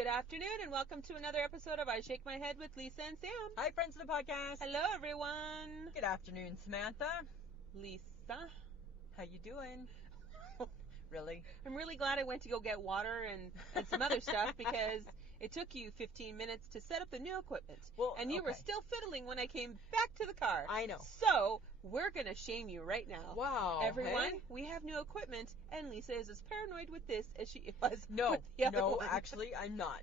Good afternoon and welcome to another episode of I Shake My Head with Lisa and Sam. Hi, friends of the podcast. Hello, everyone. Good afternoon, Samantha. Lisa. How you doing? Really? I'm really glad I went to go get water and some other stuff because it took you 15 minutes to set up the new equipment. Well, and you were still fiddling when I came back to the car. I know. So, we're going to shame you right now. Wow. Everyone, hey? we have new equipment, and Lisa is as paranoid with this as she was No, with the other one. actually, I'm not,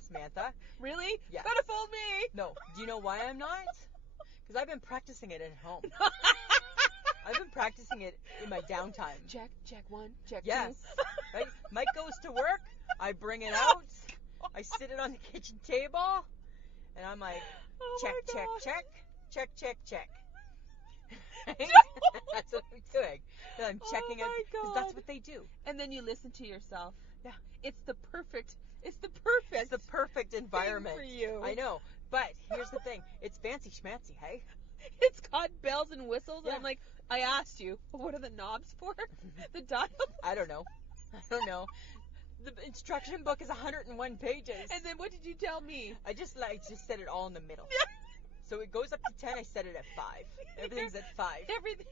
Samantha. Really? Yes. Could have fooled me. No. Do you know why I'm not? Because I've been practicing it at home. I've been practicing it in my downtime. Check one, check Yes. two. Right? Mike goes to work. I bring it out. I sit it on the kitchen table. And I'm like, Oh check, my check, gosh. check. Check, check, check. Right? No. That's what I'm doing. And I'm checking Oh it my because that's God. what they do. And then you listen to yourself. Yeah. It's the perfect It's the perfect environment. for you. I know. But here's the thing. It's fancy schmancy, hey? It's got bells and whistles, Yeah. and I'm like, I asked you, what are the knobs for? The dial? I don't know. The instruction book is 101 pages. And then what did you tell me? I just set it all in the middle. So it goes up to 10, I set it at 5. Everything's at 5. Everything.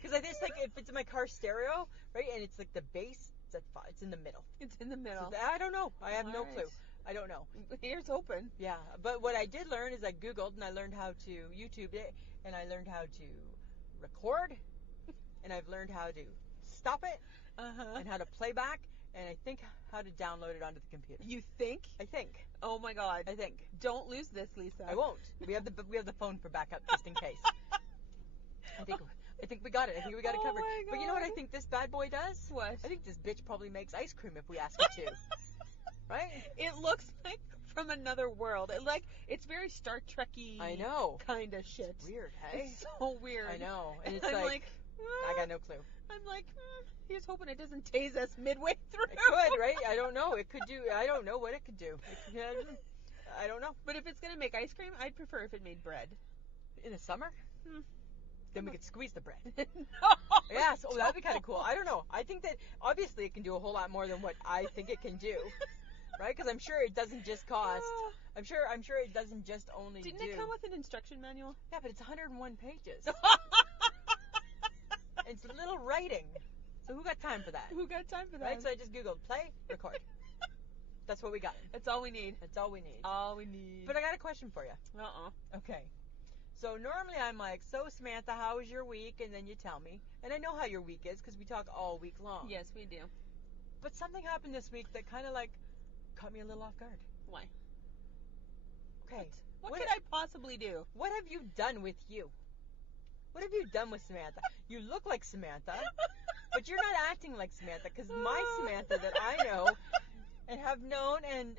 Because I just like if it's in my car stereo, right, and it's like the bass, it's at 5. It's in the middle. It's in the middle. So I don't know. I have no All right. clue. I don't know. Ears open. Yeah, but what I did learn is I Googled and I learned how to YouTube it, and I learned how to record, and I've learned how to stop it, Uh-huh. and how to play back, and I think how to download it onto the computer. You think? I think. Oh my God. I think. Don't lose this, Lisa. I won't. We have the phone for backup just in case. I think we got it. I think we got it Oh covered. my But you know what I God. think this bad boy does? What? I think this bitch probably makes ice cream if we ask her to. Right? It looks like from another world. It's very Star Trek-y I know. kind of shit. It's weird, hey? It's so weird. I know. And it's I'm like, like, I got no clue. I'm like, here's hoping it doesn't tase us midway through. It could, right? I don't know. It could do. I don't know what it could do. I don't know. But if it's gonna make ice cream, I'd prefer if it made bread. In the summer, Hmm. then we could squeeze the bread. No. Yes. Oh, that'd be kind of cool. I don't know. I think that obviously it can do a whole lot more than what I think it can do, right? Because I'm sure it doesn't just cost. I'm sure it doesn't just only Didn't do. it come with an instruction manual? Yeah, but it's 101 pages. It's little writing. So who got time for that? Who got time for that? Right? So I just Googled play, record. That's what we got. That's all we need. That's all we need. All we need. But I got a question for you. Okay. So normally I'm like, so Samantha, how was your week? And then you tell me. And I know how your week is because we talk all week long. Yes, we do. But something happened this week that kind of like caught me a little off guard. Why? Okay. What could I possibly do? What have you done with you? What have you done with Samantha? You look like Samantha, but you're not acting like Samantha because my Samantha that I know and have known and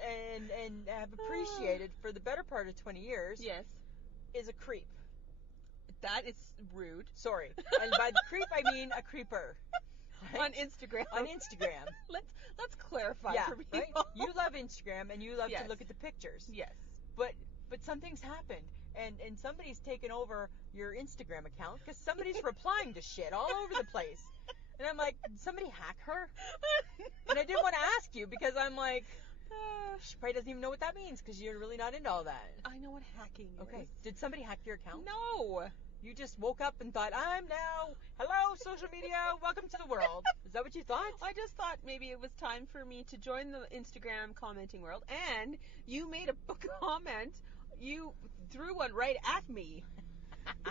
have appreciated for the better part of 20 years Yes. is a creep. That is rude. Sorry. And by the creep, I mean a creeper. Right? On Instagram. On Instagram. Let's clarify Yeah, for people. right? You love Instagram and you love Yes. to look at the pictures. Yes. But something's happened and somebody's taken over your Instagram account because somebody's replying to shit all over the place. And I'm like, did somebody hack her? And I didn't want to ask you because I'm like, she probably doesn't even know what that means because you're really not into all that. I know what hacking is. Okay. Did somebody hack your account? No. You just woke up and thought, I'm now, hello, social media, welcome to the world. Is that what you thought? I just thought maybe it was time for me to join the Instagram commenting world, and you made a comment. You threw one right at me.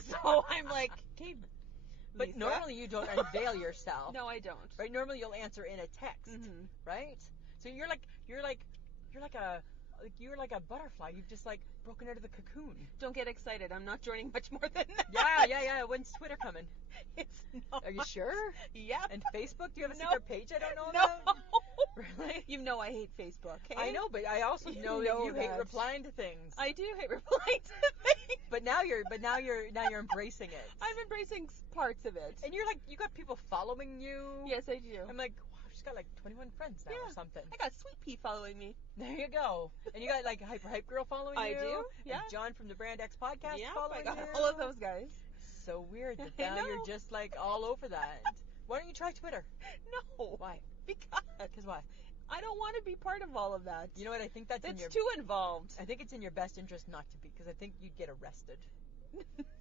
So I'm like, okay, But Lisa. normally you don't unveil yourself. No, I don't. Right? Normally you'll answer in a text. Mhm. Right? So you're like a butterfly. You've just like broken out of the cocoon. Don't get excited. I'm not joining much more than that. Yeah. When's Twitter coming? It's not. Are you sure? Yep. And Facebook? Do you have a No. secret page I don't know No. about? Really? You know I hate Facebook. Okay? I know, but I also You know know that you hate that. replying to things. I do hate replying to things. But now you're embracing it. I'm embracing parts of it. And you got people following you. Yes, I do. I'm like, wow, she's got like 21 friends now or something. I got Sweet Pea following me. There you go. And you got like Hype Girl following I you. do, yeah. And John from the Brand X podcast Yeah, following I got you. all of those guys. So weird that I now know. you're just like all over that. Why don't you try Twitter? No. Why? Because Because why? I don't want to be part of all of that. You know what? I think that's in It's your. too involved. I think it's in your best interest not to be, because I think you'd get arrested.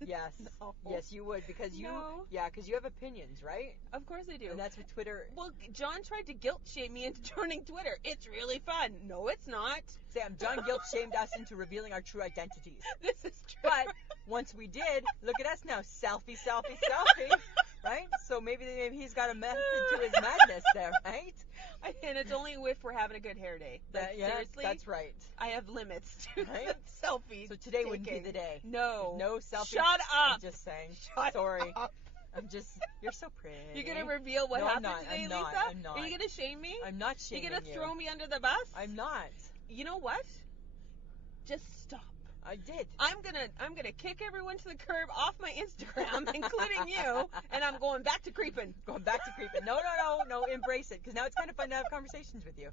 Yes. No. Yes, you would, because you. No. Yeah, because you have opinions, right? Of course I do. And that's what Twitter. Well, John tried to guilt shame me into joining Twitter. It's really fun. No, it's not. Sam, John guilt shamed us into revealing our true identities. This is true. But once we did, look at us now, selfie, selfie, selfie, right? So maybe he's got a method to his madness there, right? And it's only if we're having a good hair day. Like, Yeah, seriously, that's right. I have limits to Right? selfies. So today wouldn't be taking. the day. No. No selfies. Shut up. I'm just saying. Shut Sorry. up. I'm just. You're so pretty. You're gonna reveal what No, I'm happened not. today, I'm not. Lisa? I'm not. Are you gonna shame me? I'm not You shaming gonna you. throw me under the bus? I'm not. You know what? Just stop. I did. I'm gonna kick everyone to the curb off my Instagram, including you, and I'm going back to creeping. Going back to creeping. No, embrace it, because now it's kind of fun to have conversations with you.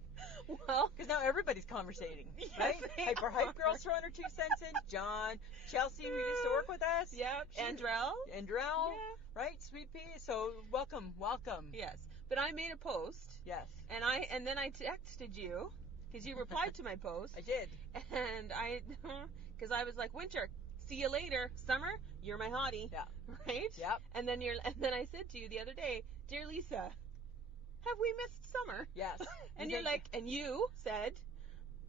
Well, Because now everybody's conversating, Yes, right? they Hyper Hype are. Girl's throwing her 2 cents in. John, Chelsea, who used to work with us. yep. She- Andrell. Andrell, Yeah. right? Sweet Pea. So welcome. Yes. But I made a post, Yes, and then I texted you because you replied to my post, I did. and because I was like, winter, see you later. Summer, you're my hottie. Yeah. Right. Yep. And then I said to you the other day, dear Lisa, have we missed summer? Yes. And You you're think- like, and you said,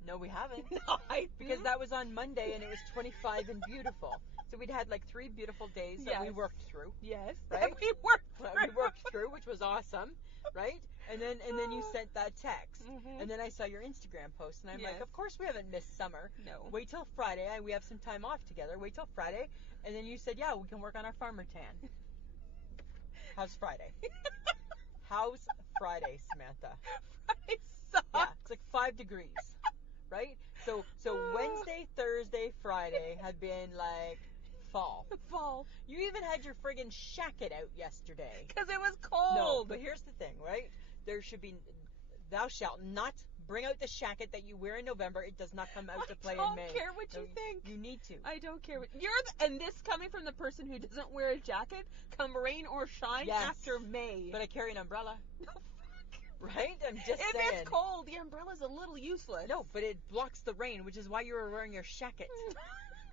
No, we haven't. no, I Because that was on Monday and it was 25 and beautiful. So we'd had like 3 beautiful days that we Yes. worked through. yes, Right? we worked. We worked through, which was awesome, right? And then you sent that text. Mhm. And then I saw your Instagram post, and I'm like, Yes. of course we haven't missed summer. No. Wait till Friday. We have some time off together. Wait till Friday. And then you said, yeah, we can work on our farmer tan. How's Friday? How's Friday, Samantha? Friday sucks. Yeah, it's like 5 degrees, right? So Wednesday, Thursday, Friday had been like fall. Fall. You even had your friggin' shacket out yesterday. Because it was cold. No, but here's the thing, right? There should be, thou shalt not bring out the shacket that you wear in November. It does not come out to play I in May. don't care what you No, think. You need to. I don't care what and this coming from the person who doesn't wear a jacket, come rain or shine Yes. after May. But I carry an umbrella, No, fuck. right? I'm just If saying. it's cold, the umbrella's a little useless. No, but it blocks the rain, which is why you were wearing your shacket,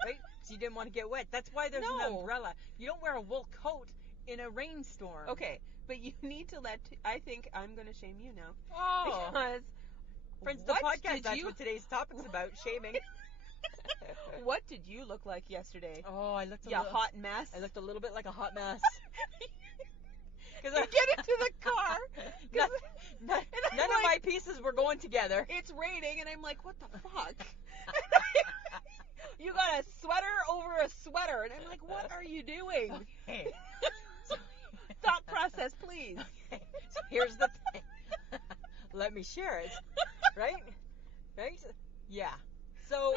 right? So you didn't want to get wet. That's why there's an No. umbrella. You don't wear a wool coat in a rainstorm. Okay, but you need to I think I'm going to shame you now. Oh. Because Friends, the what podcast, did that's you- what today's topic's about, shaming. what did you look like yesterday? Oh, I looked a You little, hot mess. I looked a little bit like a hot mess. You 'Cause I- get into the car. 'cause None, I'm none of like- my pieces were going together. it's raining, and I'm like, what the fuck? You got a sweater over a sweater, and I'm like, what are you doing? Okay. Thought process, please. Okay. So here's the thing. Let me share it. Right? Right? Yeah. So.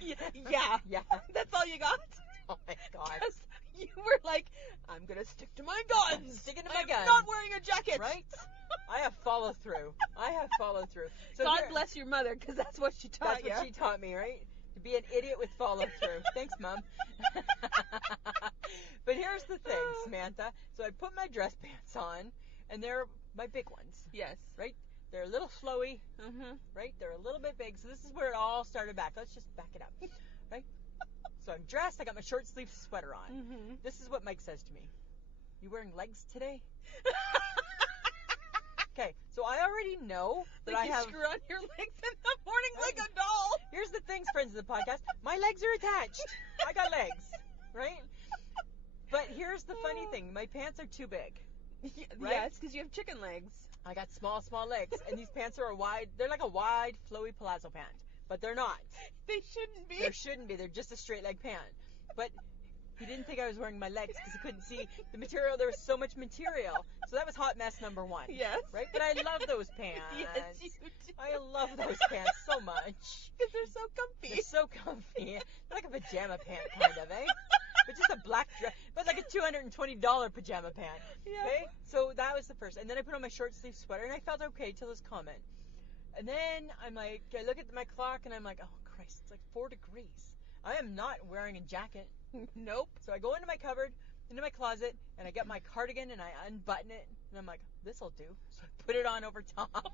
Yeah. Yeah. That's all you got? Oh my God. 'Cause you were like, I'm gonna stick to my guns. Sticking to my I'm guns. not wearing a jacket. Right? I have follow through. So God here- bless your mother, because that's what she taught That's you. what she taught me, right? To be an idiot with follow through. Thanks, Mom. But here's the thing, Samantha. So I put my dress pants on, and they're my big ones, Yes. right? They're a little flowy, Mm-hmm. right? They're a little bit big. So this is where it all started back. Let's just back it up, right? So I'm dressed. I got my short sleeve sweater on. Mm-hmm. This is what Mike says to me. You wearing legs today? Okay, so I already know that Like I you have. screw on your legs in the morning like a doll. Here's the things, friends of the podcast. My legs are attached. I got legs, right? But here's the funny thing. My pants are too big. Right? Yes, because you have chicken legs. I got small legs, and these pants are they're like a wide, flowy palazzo pant. But they're not. They shouldn't be. There shouldn't be. They're just a straight leg pant. But he didn't think I was wearing my legs because he couldn't see the material. There was so much material. So that was hot mess number 1. Yes. Right? But I love those pants. Yes, you do. I love those pants so much. Because they're so comfy. They're so comfy. They're like a pajama pant, kind of, eh? But just a black dress, but like a $220 pajama pant. Yeah. Okay? So that was the first. And then I put on my short sleeve sweater, and I felt okay till this comment. And then I'm like, I look at my clock, and I'm like, oh, Christ, it's like 4 degrees. I am not wearing a jacket. Nope. So I go into my cupboard, into my closet, and I get my cardigan, and I unbutton it, and I'm like, this'll do. So I put it on over top.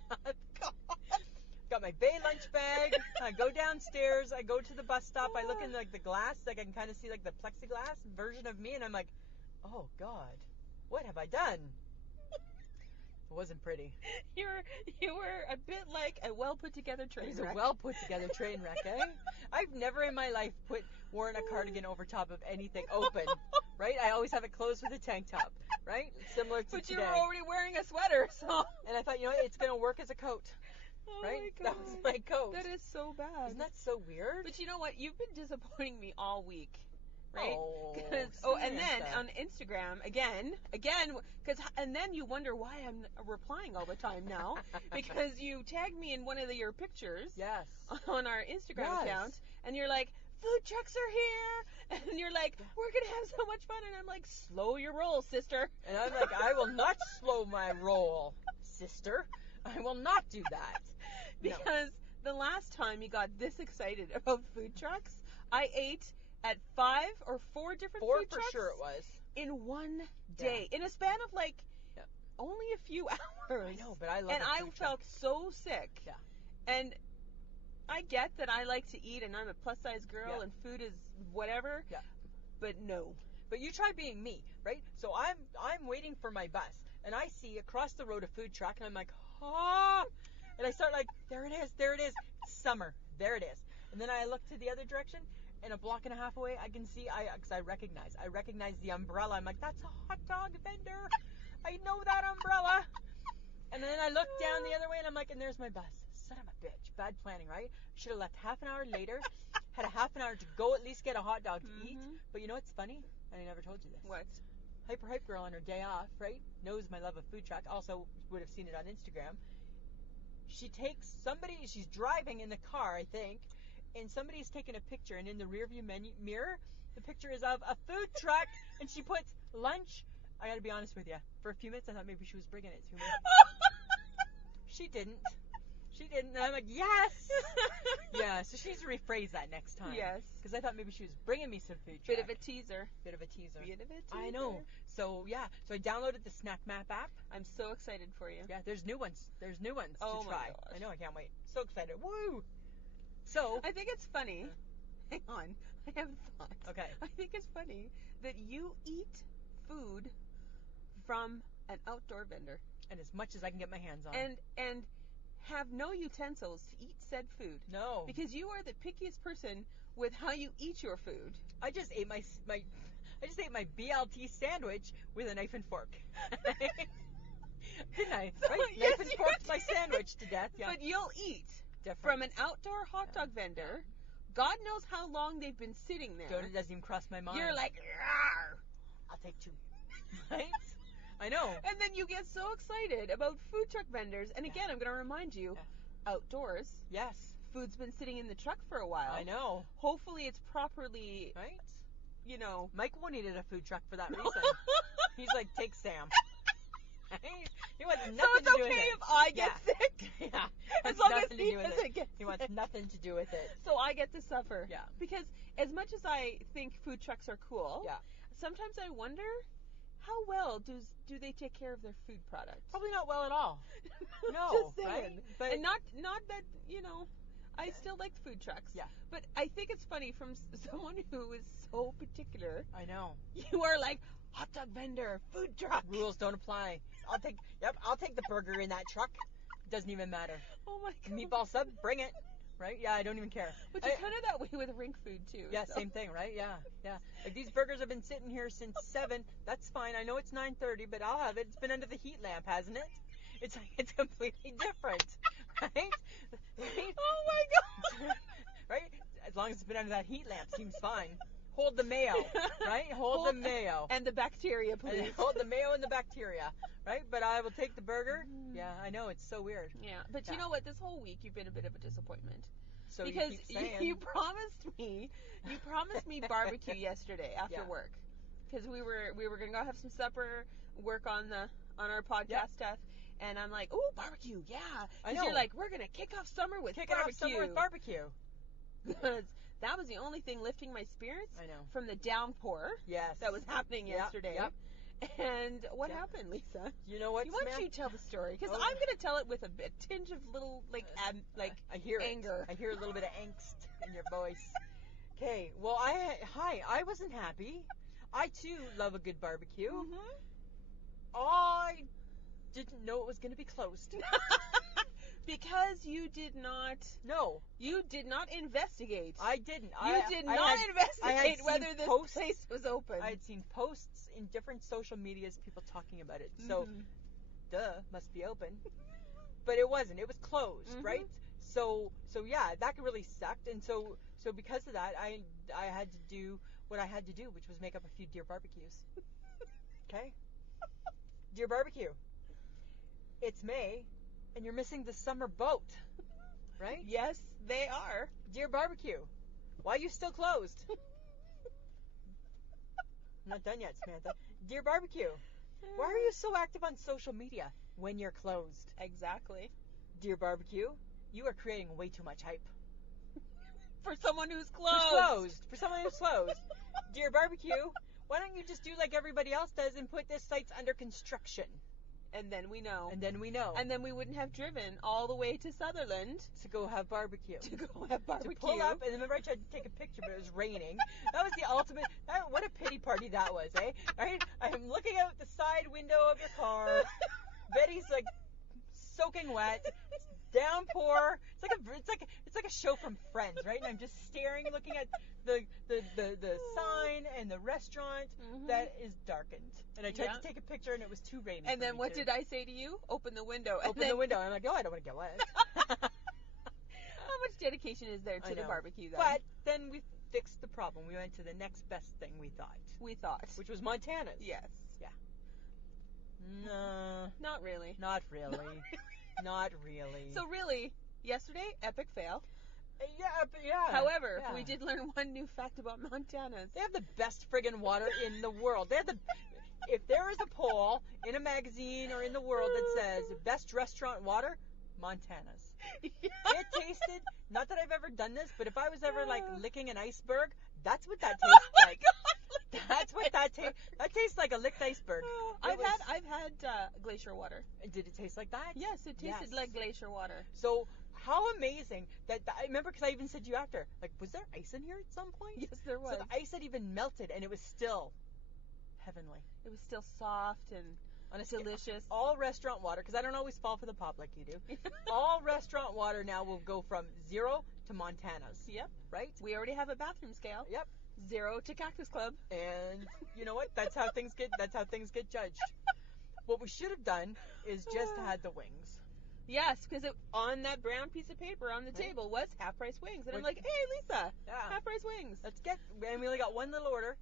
got my Bay lunch bag. I go downstairs. I go to the bus stop. I look in like the glass, like I can kind of see like the plexiglass version of me, and I'm like, oh God, what have I done? It wasn't pretty. You were a bit like a well put together train It was wreck. a well put together train wreck, eh? I've never in my life worn a cardigan over top of anything open, right? I always have it closed with a tank top, right? Similar to But today. you were already wearing a sweater, so. And I thought, you know what, it's gonna work as a coat, Oh right? my That God. was my coat. That is so bad. Isn't that so weird? But you know what? You've been disappointing me all week, right? Oh, And then Samantha. on Instagram again, and then you wonder why I'm replying all the time now because you tagged me in one of your pictures Yes. on our Instagram Yes. account, and you're like, food trucks are here, and you're like, we're gonna have so much fun, and I'm like, slow your roll, sister. And I'm like, I will not slow my roll, sister. I will not do that. No. Because the last time you got this excited about food trucks, I ate at 5 or 4 different 4 food for trucks sure it was. in one day, in a span of like Yeah. only a few hours. I know, but I love And a I food felt truck. so sick. Yeah. And I get that I like to eat, and I'm a plus size girl, Yeah. and food is whatever. Yeah. But no. But you try being me, right? So I'm waiting for my bus, and I see across the road a food truck, and I'm like, ah, and I start like, there it is, it's summer, there it is, and then I look to the other direction, and a block and a half away, I can see, because I recognize the umbrella. I'm like, that's a hot dog vendor. I know that umbrella. And then I look down the other way, and I'm like, and there's my bus. Son of a bitch, bad planning, right? Should have left half an hour later, had a half an hour to go at least get a hot dog to eat. Mhm. But you know what's funny? And I never told you this. What? Hype girl on her day off, right? Knows my love of food truck. Also would have seen it on Instagram. She takes she's driving in the car, I think, and somebody's taking a picture, and in the rearview mirror, the picture is of a food truck, and she puts lunch. I gotta be honest with you. For a few minutes, I thought maybe she was bringing it to me. She didn't. And I'm like, yes! Yeah, so she needs to rephrase that next time. Yes. Because I thought maybe she was bringing me some food truck. Bit of a teaser. Bit of a teaser. I I know. So yeah, so I downloaded the Snack Map app. I'm so excited for you. Yeah, there's new ones. Oh to my try. gosh. I know, I can't wait. So excited. Woo! So I think it's funny. Hang on. I have a thought. okay. I think it's funny that you eat food from an outdoor vendor And as much as I can get my hands on. and have no utensils to eat said food. No. Because you are the pickiest person with how you eat your food. I just ate my BLT sandwich with a knife and fork. Didn't I? So, Right? yes, Knife and you forked my did. sandwich to death. Yeah. But you'll eat Different. from an outdoor hot dog vendor. God knows how long they've been sitting there. It doesn't even cross my mind. You're like, "Rawr." I'll take 2. Right? I know. And then you get so excited about food truck vendors. And again, I'm going to remind you, outdoors, Yes. food's been sitting in the truck for a while. I know. Hopefully it's properly, Right? Mike Mike needed a food truck for that reason. He's like, take Sam. He wants nothing So it's to do with okay it. if I get Yeah. sick? Yeah. As Has long as nothing to he do with doesn't it. get He wants sick. nothing to do with it. So I get to suffer. Yeah. Because as much as I think food trucks are cool, Yeah. sometimes I wonder how well do they take care of their food product. Probably not well at all. No, Just saying. right? But And not that, I still like food trucks. Yeah. But I think it's funny from someone who is so particular. I know. You are like, hot dog vendor, food truck. Rules don't apply. I'll take the burger in that truck. Doesn't even matter. Oh my god. Meatball sub, bring it. Right? Yeah, I don't even care. But you're kind of that way with Rink Food too. Yeah, so. same thing, right? Yeah. Like these burgers have been sitting here since 7. That's fine. I know it's 9:30, but I'll have it. It's been under the heat lamp, hasn't it? It's completely different, right? Right? Oh my god. Right? As long as it's been under that heat lamp, seems fine. Hold the mayo, right? Hold the mayo. And the bacteria, And please. hold the mayo and the bacteria, right? But I will take the burger. Yeah, I know, it's so weird. Yeah, but you Yeah. know what? This whole week you've been a bit of a disappointment. So Because you keep saying. you promised me barbecue yesterday after Yeah. work. Because we were gonna go have some supper, work on our podcast stuff, and I'm like, ooh, barbecue, yeah. I Because know. you're like, we're gonna kick off summer with Kick it off barbecue. summer with barbecue. Because that was the only thing lifting my spirits I know. from the downpour Yes. that was happening Yep, yesterday. yep. And what Yeah. happened, Lisa? You know what, Why don't Samantha? you tell the story? Because Oh. I'm going to tell it with a tinge of little, like I hear anger. I hear a little bit of angst in your voice. Okay, well, I wasn't happy. I too love a good barbecue. Mhm. I didn't know it was going to be closed. Because you did not investigate. I didn't. You did not I had investigate seen whether this posts- place was open. I had seen posts in different social medias, people talking about it. So, Mhm. duh, must be open. But it wasn't. It was closed, Mhm. right? So yeah, that really sucked. And so because of that, I had to do what I had to do, which was make up a few deer barbecues. Okay? Deer barbecue. It's May, and you're missing the summer boat, right? Yes, they are. Deer barbecue. Why are you still closed? I'm not done yet, Samantha. Deer barbecue. Why are you so active on social media when you're closed? Exactly. Deer barbecue. You are creating way too much hype. For someone who's Who's closed. closed? For someone who's closed. Deer barbecue. Why don't you just do like everybody else does and put this site's under construction? And then we know. And then we know. And then we wouldn't have driven all the way to Sutherland to go have barbecue. to go have barbecue. To pull up, and remember I tried to take a picture, but it was raining. That was the ultimate. What a pity party that was, eh? Right? I'm looking out the side window of your car. Betty's like soaking wet. It's downpour. It's like a show from Friends, right? And I'm just staring, looking at the sign and the restaurant that is darkened. And I tried to take a picture, and it was too rainy. And then what did I say to you? Open the window. Open the window. I'm like, oh, I don't want to get wet. How much dedication is there to the barbecue, then? But then we fixed the problem. We went to the next best thing we thought. Which was Montana's. Yes. Yeah. No. Not really. Not really. Not really. So really, yesterday, epic fail. Yeah. However, yeah. we did learn one new fact about Montana's. They have the best friggin' water in the world. They have if there is a poll in a magazine or in the world that says best restaurant water, Montana's. Yeah. It tasted, not that I've ever done this, but if I was ever like licking an iceberg, that's what that Oh tastes my like. God! That's what that tastes. That tastes like a licked iceberg. I've had glacier water. Did it taste like that? Yes, it tasted Yes. like glacier water. So how amazing that I remember, because I even said to you after, like, was there ice in here at some point? Yes, there was. So the ice had even melted, and it was still heavenly. It was still soft and Honestly, delicious. all restaurant water, because I don't always fall for the pop like you do. All restaurant water now will go from 0 to Montana's. Yep. Right? We already have a bathroom scale. Yep. 0 to Cactus Club. And you know what? That's how things get judged. What we should have done is just had the wings. Yes, because on that brown piece of paper on the Right. table was half-price wings. And I'm Right. like, hey, Lisa, Yeah. half-price wings. And we only got one little order,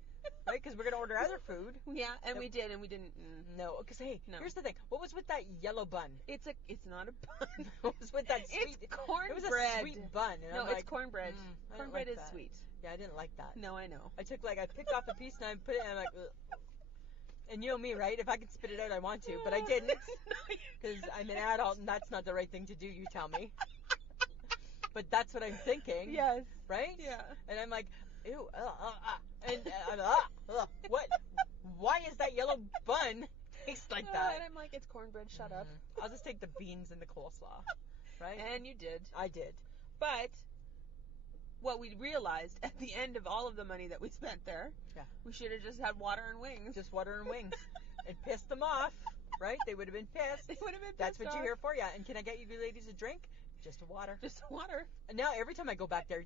right? Because we're going to order other food. Yeah, and Yep. we did, and we didn't. No, because hey, No. here's the thing. What was with that yellow bun? It's not a bun. What was with that sweet? It's cornbread. It was a sweet bun. And No, I'm it's like, cornbread. I don't Cornbread like is that. sweet. Yeah, I didn't like that. No, I know. I picked off a piece and I put it, and I'm like, ugh. And you know me, right? If I can spit it out, I want to, but I didn't, because I'm an adult, and that's not the right thing to do. You tell me. But that's what I'm thinking. Yes. Right? Yeah. And I'm like, ew, and I'm what? Why is that yellow bun taste like that? And I'm like, it's cornbread. Shut up. I'll just take the beans and the coleslaw. Right? And you did. I did. But what we realized at the end of all of the money that we spent there, we should have just had water and wings. Just water and wings. And pissed them off, right? They would have been pissed. They would have been That's pissed what you're off. here for, yeah. And can I get you ladies a drink? Just water. Just water. And now every time I go back there,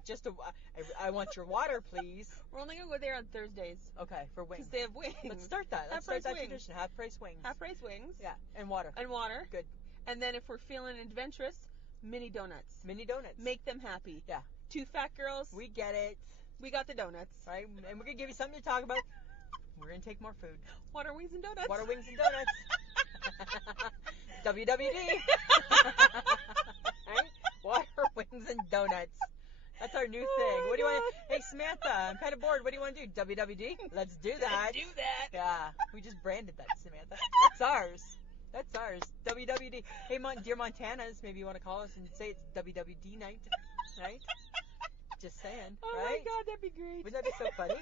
I want your water, please. We're only going to go there on Thursdays. Okay, for wings. Because they have wings. Let's start that. Let's start Half-price that wings. tradition. Half-price wings. Half-price wings. Yeah, and water. And water. Good. And then if we're feeling adventurous, mini donuts. Mini donuts. Make them happy. Yeah. 2 fat girls. We get it. We got the donuts. Right? And we're going to give you something to talk about. We're going to take more food. Water, wings, and donuts. Water, wings, and donuts. WWD. Right? Water, wings, and donuts. That's our new thing. What do you want to... Hey, Samantha, I'm kind of bored. What do you want to do? WWD? Let's do that. Let's do that. Yeah. We just branded that, Samantha. That's ours. That's ours. WWD. Hey, dear Montanas, maybe you want to call us and say it's WWD night. Right? Just saying. Oh right? my God, that'd be great. Wouldn't that be so funny?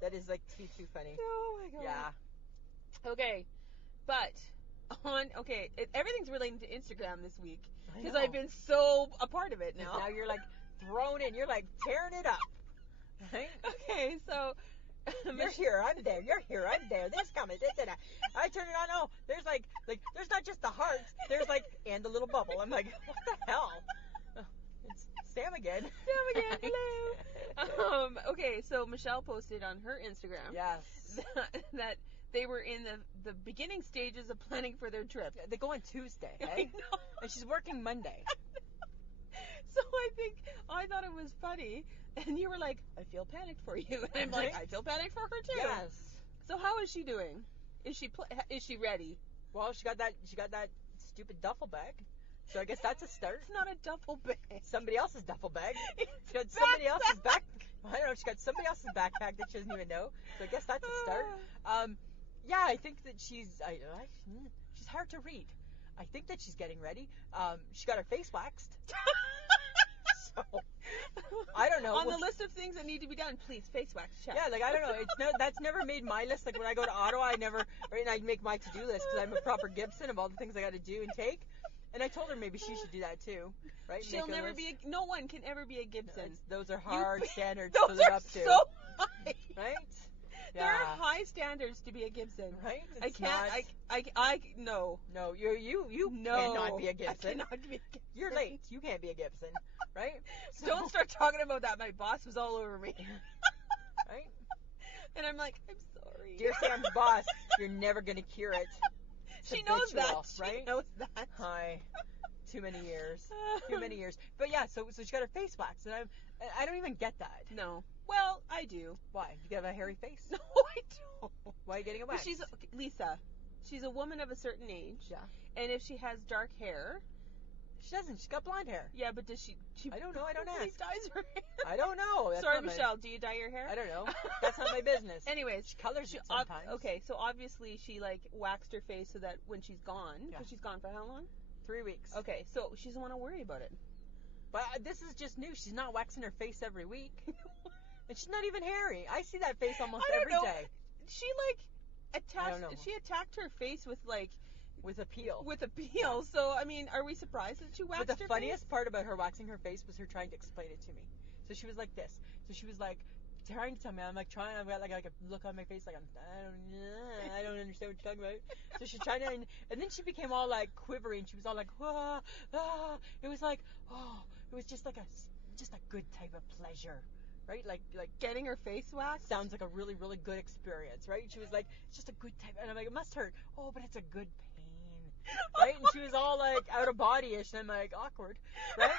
That is like too funny. Oh my God. Yeah. Okay, but everything's relating to Instagram this week I because know. I've been so a part of it 'Cause now. now you're like thrown in. You're like tearing it up. Right? Okay, so You're here, I'm there. You're here, I'm there. This coming, this and that. I turn it on. Oh, there's like there's not just the hearts. There's like and the little bubble. I'm like, what the hell? Oh, it's Sam again. Sam again. Hello. Okay, so Michelle posted on her Instagram Yes. that they were in the beginning stages of planning for their trip. They go on Tuesday, I eh? know. And she's working Monday. So I thought it was funny, and you were like, I feel panicked for you, and I'm like, I feel panicked for her too. Yes. So how is she doing? Is she ready? Well, she got that stupid duffel bag. So I guess that's a start. It's not a duffel bag. Somebody else's duffel bag. It's She got somebody else's back. I don't know. She got somebody else's backpack that she doesn't even know. So I guess that's a start. Yeah, I think that she's hard to read. I think that she's getting ready. She got her face waxed. So I don't know. On the list of things that need to be done, please face wax check. Yeah, like I don't know. That's never made my list. Like when I go to Ottawa, I make my to-do list because I'm a proper Gibson of all the things I got to do and take. And I told her maybe she should do that too, right? She'll Make a never list. no one can ever be a Gibson. Those are hard standards Those to live are up to, so high. right? There are high standards to be a Gibson. Right? I It's can't. not- No. No, you No. cannot be a I Gibson. cannot be a Gibson. You're late. You can't be a Gibson, right? So- Don't start talking about that. My boss was all over me. Right? And I'm like, I'm sorry. Dear Sam's boss, you're never gonna cure it. It's She knows that. habitual, She right? knows that. Hi. Too many years. Too many years. But yeah, so she got her face waxed, and I don't even get that. No. Well, I do. Why? You have a hairy face? No, I don't. Why are you getting a But wax? Lisa. She's a woman of a certain age. Yeah. And if she has dark hair, She doesn't. She's got blonde hair. yeah, but does she I don't know. I don't probably ask. dyes her hair. I don't know. That's Sorry, not my- Michelle. Do you dye your hair? I don't know. That's not my business. Anyways, She colors it sometimes. okay, so obviously she like waxed her face so that when she's gone, Yeah. because she's gone for how long? 3 weeks. Okay, so she doesn't want to worry about it. But this is just new. She's not waxing her face every week. And she's not even hairy. I see that face almost I don't every know. day. She like don't know. She attacked her face with like With a peel. with a peel. So I mean, are we surprised that she waxed But the her funniest part about her waxing her face was her trying to explain it to me. So she was like this. So she was like trying to tell me. I'm like trying. I've got like a look on my face like I don't understand what you're talking about. So she's trying to, and then she became all like quivery, and she was all like, ah, ah. It was like, oh, it was just like a good type of pleasure, right? Like Getting her face waxed. sounds like a really really good experience, right? She was like, it's just a good type, and I'm like, it must hurt. Oh, but it's a good pain, right? And she was all like out of body-ish, and I'm like awkward, right?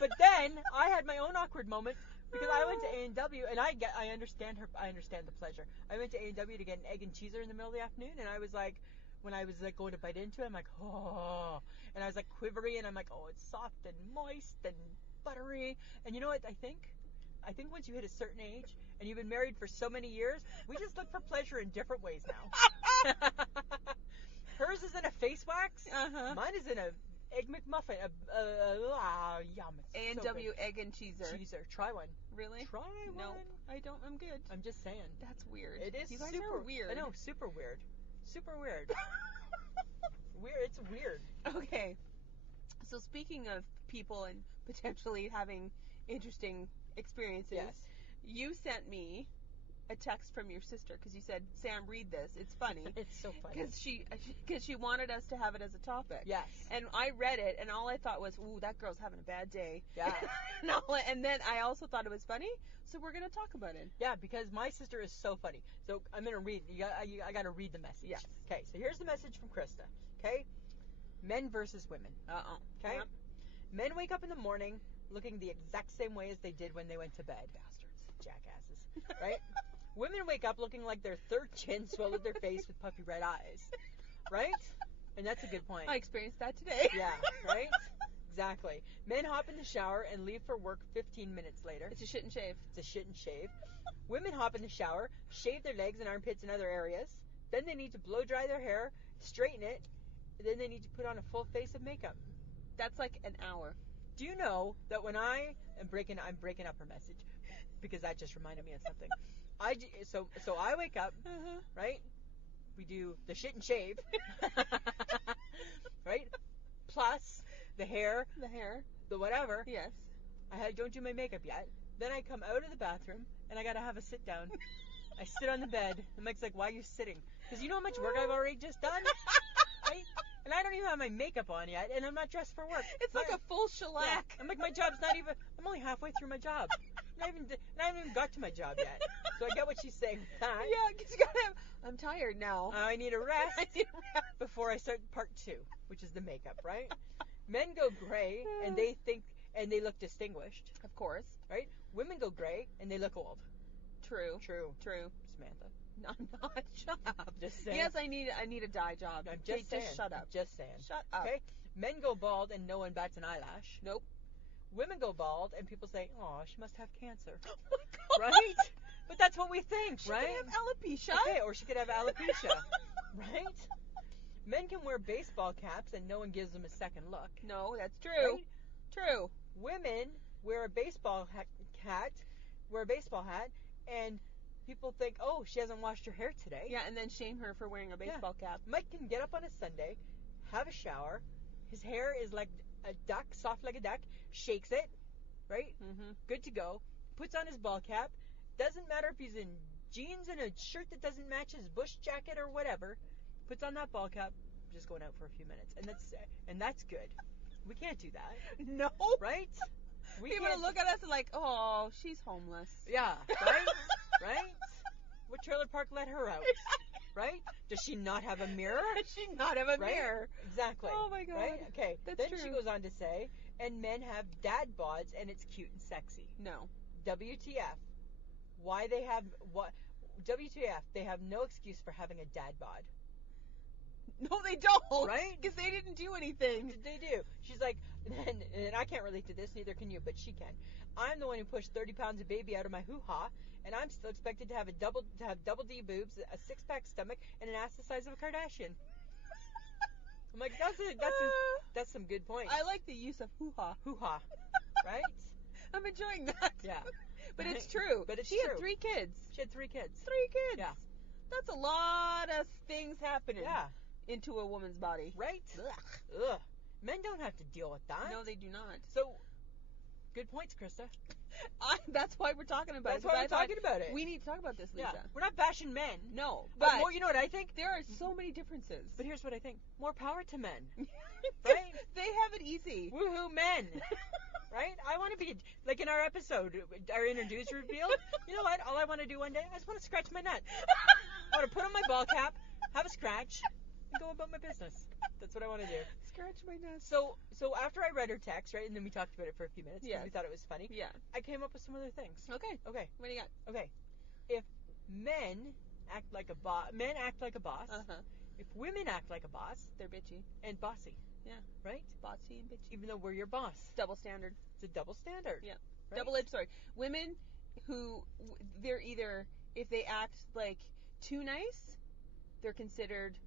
But then I had my own awkward moment because I went to A&W, and I understand the pleasure. I went to A&W to get an egg and cheeser in the middle of the afternoon, and I was like, when I was like going to bite into it, I'm like, oh, and I was like quivery, and I'm like, oh, it's soft and moist and buttery, and you know what I think? I think once you hit a certain age and you've been married for so many years, we just look for pleasure in different ways now. Hers is in a face wax. Uh-huh. Mine is in a egg McMuffin. Yum. It's so A&W egg and cheeser. good. Cheeser. Try one. Really? Try No, one. I don't. I'm good. I'm just saying. That's weird. It is You guys super are weird. I know, super weird. Super weird. Weird. It's weird. Okay. So speaking of people and potentially having interesting experiences, Yes. you sent me a text from your sister because you said, "Sam, read this. It's funny." It's so funny. Because she wanted us to have it as a topic. Yes. And I read it, and all I thought was, "Ooh, that girl's having a bad day." Yeah. and then I also thought it was funny, so we're gonna talk about it. Yeah, because my sister is so funny. So I'm gonna read. I gotta read the message. Yes. Okay. So here's the message from Krista. Okay. Men versus women. Okay. Yep. Men wake up in the morning looking the exact same way as they did when they went to bed. Bastards. Jackasses. Right? Women wake up looking like their third chin swelled their face with puffy red eyes. Right? And that's a good point. I experienced that today. Yeah. Right? Exactly. Men hop in the shower and leave for work 15 minutes later. It's a shit and shave. It's a shit and shave. Women hop in the shower, shave their legs and armpits and other areas. Then they need to blow dry their hair, straighten it. Then they need to put on a full face of makeup. That's like an hour. Do you know that when I'm breaking up her message because that just reminded me of something. So I wake up, Uh-huh. right? we do the shit and shave, right? Plus the hair, The hair. the whatever. Yes. Don't do my makeup yet. Then I come out of the bathroom and I gotta have a sit down. I sit on the bed. And Mike's like, "Why are you sitting?" Because you know how much work I've already just done, right? And I don't even have my makeup on yet, and I'm not dressed for work. It's like Yeah. a full Yeah. shellac. I'm like, my job's not even. I'm only halfway through my job. I haven't even got to my job yet. So I get what she's saying. with that. Yeah, because you gotta have. I'm tired now. I need a rest I need a rest. before I start part 2, which is the makeup, right? Men go gray and they think and they look distinguished, Of course. right? Women go gray and they look old. True. True. True. Samantha. No, I'm not. Shut up. Just saying. Yes, I need a dye job. I'm Okay, just saying. shut up. Just saying. Shut up. Okay? Men go bald and no one bats an eyelash. Nope. Women go bald and people say, "Oh, she must have cancer." Oh my God. Right? But that's what we think, She right? could have alopecia. Okay, or she could have alopecia. Right? Men can wear baseball caps and no one gives them a second look. No, that's true. Right? True. Women wear a baseball hat, and people think, "Oh, she hasn't washed her hair today." Yeah, and then shame her for wearing a baseball cap. Mike can get up on a Sunday, have a shower, his hair is like a duck, soft like a duck, shakes it, right? Mm-hmm. Good to go. Puts on his ball cap. Doesn't matter if he's in jeans and a shirt that doesn't match his bush jacket or whatever. Puts on that ball cap. Just going out for a few minutes, and that's good. We can't do that, No. right? We People can't- look at us and like, oh, she's homeless. Yeah, right? Right? What trailer park let her out? Right? Does she not have a mirror? Does she not have a Right? mirror? Exactly. Oh my God. Right? Okay. That's then true. she goes on to say, and men have dad bods and it's cute and sexy. No. WTF. Why they have what? WTF. They have no excuse for having a dad bod. No, they don't. Right? Because they didn't do anything. They do. She's like, and I can't relate to this, neither can you, but she can. I'm the one who pushed 30 pounds of baby out of my hoo-ha, and I'm still expected to have double D boobs, a six-pack stomach, and an ass the size of a Kardashian. I'm like, that's some good points. I like the use of hoo-ha. Hoo-ha, right? I'm enjoying that. Yeah. But it's true. But it's she true. had 3 kids. She had 3 kids. 3 kids. Yeah. That's a lot of things happening Yeah. into a woman's body. Right? Ugh. Ugh. Men don't have to deal with that. No, they do not. So, good points, Krista. That's why we're talking about That's it. why 'cause we're I thought talking about it. We need to talk about this, Lisa. Yeah. We're not bashing men. No, But but more, you know what I think? there are so many differences. But here's what I think. More power to men. 'Cause Right? They have it easy. Woohoo, men. Right? I want to be, like in our episode, our introduce reveal. You know what? All I want to do one day, I just want to scratch my nuts. I want to put on my ball cap, have a scratch, and go about my business. That's what I want to do. Scratch my nuts. So after I read her text, right, and then we talked about it for a few minutes because Yes. we thought it was funny, Yeah. I came up with some other things. Okay. Okay. What do you got? Okay. If men act like a boss, Uh-huh. if women act like a boss, They're bitchy. and bossy. Yeah. Right? Bossy and bitchy. Even though we're your boss. Double standard. It's a double standard. Yeah. Right? Double-edged sword. Women who, they're either, if they act like too nice, they're considered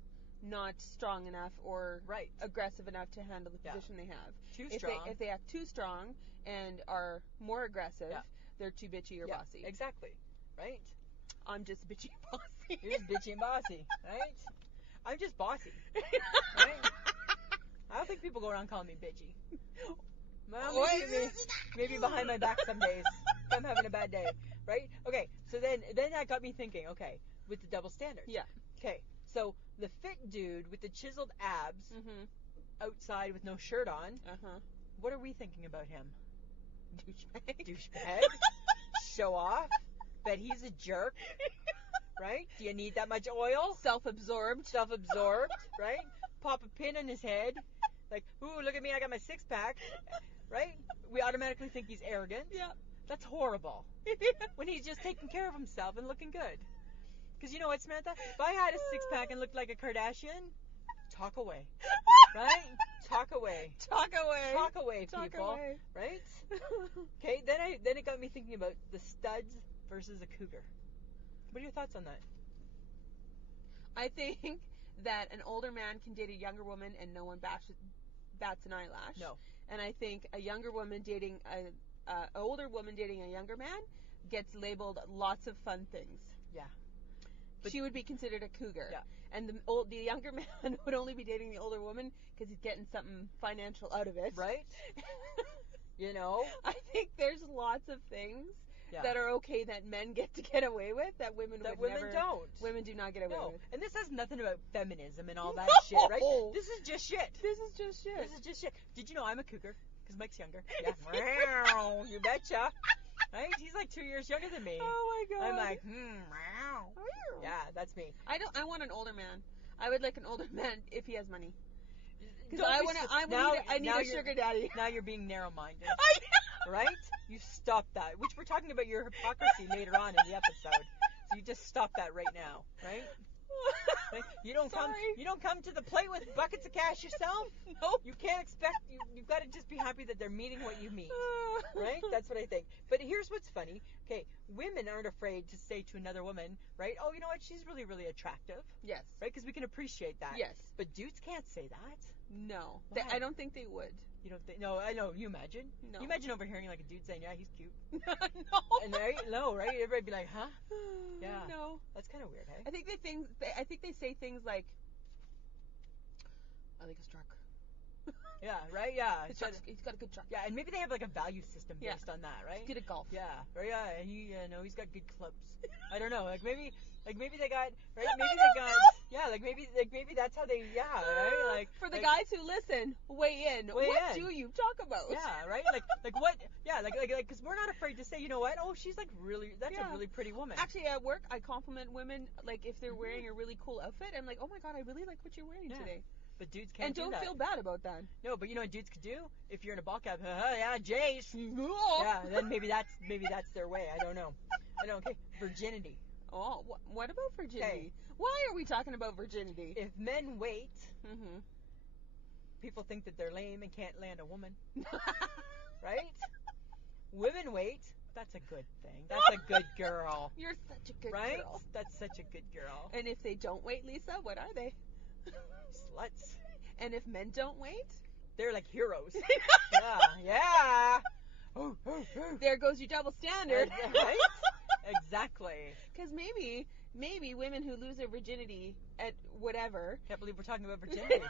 not strong enough or Right. aggressive enough to handle the Yeah. position they have. Too If strong. they act too strong and are more aggressive, Yeah. they're too bitchy or Yeah, bossy. Exactly. Right? I'm just bitchy and bossy. You're just bitchy and bossy. Right? I'm just bossy. Right? I don't think people go around calling me bitchy. Well, maybe behind my back some days. If I'm having a bad day. Right? Okay, so then that got me thinking, okay, with the double standard. Yeah. Okay, so the fit dude with the chiseled abs Mm-hmm. outside with no shirt on, Uh-huh. what are we thinking about him? Douchebag. Douchebag? Show off? Bet he's a jerk? Right? Do you need that much oil? Self-absorbed. Self-absorbed, right? Pop a pin in his head. Like, ooh, look at me, I got my six-pack. Right? We automatically think he's arrogant. Yeah. That's horrible. When he's just taking care of himself and looking good. Because you know what, Samantha? If I had a six-pack and looked like a Kardashian, talk away. Right? Talk away. Talk away. Talk away, Talk people. away. Right? Okay, then it got me thinking about the studs versus a cougar. What are your thoughts on that? I think that an older man can date a younger woman and no one bats an eyelash. No. And I think a younger woman dating a older woman dating a younger man gets labeled lots of fun things. Yeah. But- she would be considered a cougar. Yeah. And the younger man would only be dating the older woman because he's getting something financial out of it. Right? You know? I think there's lots of things Yeah. that are okay that men get to get away with that women That would women never. don't. Women do not get away No. with. And this has nothing about feminism and all that No. shit, right? This is just shit. This is just shit. This is just shit. Did you know I'm a cougar? Because Mike's younger. Yeah. Wow, you betcha. Right? He's like 2 years younger than me. Oh my god. I'm like, wow. Yeah, that's me. I want an older man. I would like an older man if he has money. Because Don't be I need now a you're- sugar daddy. Now you're being narrow-minded. I Right? You stop that. Which we're talking about your hypocrisy later on in the episode. So you just stop that right now, right? Right? You don't come to the plate with buckets of cash yourself. Nope. You can't expect you've got to just be happy that they're meeting what you meet. Right? That's what I think. But here's what's funny. Okay, women aren't afraid to say to another woman, right? Oh, you know what? She's really, really attractive, Yes. right? Because we can appreciate that. Yes. But dudes can't say that. No. Why? I don't think they would. You don't think? No, I know. You imagine? No. You imagine overhearing like a dude saying, "Yeah, he's cute," No. and right? No, right? Everybody be like, "Huh?" Yeah. No. That's kind of weird, hey? I think they say things like, I like his truck. Yeah, right? Yeah. His truck's, he's got a good truck. Yeah, and maybe they have like a value system Yeah. based on that, right? He's good at golf. Yeah, right. Yeah, he's got good clubs. I don't know, like maybe they got right. Maybe they got yeah, like maybe that's how they right. Like For the like, guys who listen, weigh in. Weigh What in. do you talk about? Yeah, right. Like what? Yeah, like because we're not afraid to say, you know what? Oh, she's like that's Yeah. a really pretty woman. Actually, at work, I compliment women like if they're wearing a really cool outfit. I'm like, oh my god, I really like what you're wearing Yeah. today. But dudes can't And do don't that. feel bad about that. No, but you know what dudes could do? If you're in a ball cap, yeah, Jace. Oh. Yeah, then maybe that's their way. I don't know. Okay, virginity. Oh, what about virginity? Okay. Why are we talking about virginity? If men wait, Mm-hmm. people think that they're lame and can't land a woman, right? Women wait. That's a good thing. That's a good girl, You're such a good right? girl. That's such a good girl. And if they don't wait, Lisa, what are they? Sluts. And if men don't wait, They're like heroes. Yeah. Oh, oh, oh. there goes your double standard. Right? Exactly. Because maybe women who lose their virginity at whatever, Can't believe we're talking about virginity.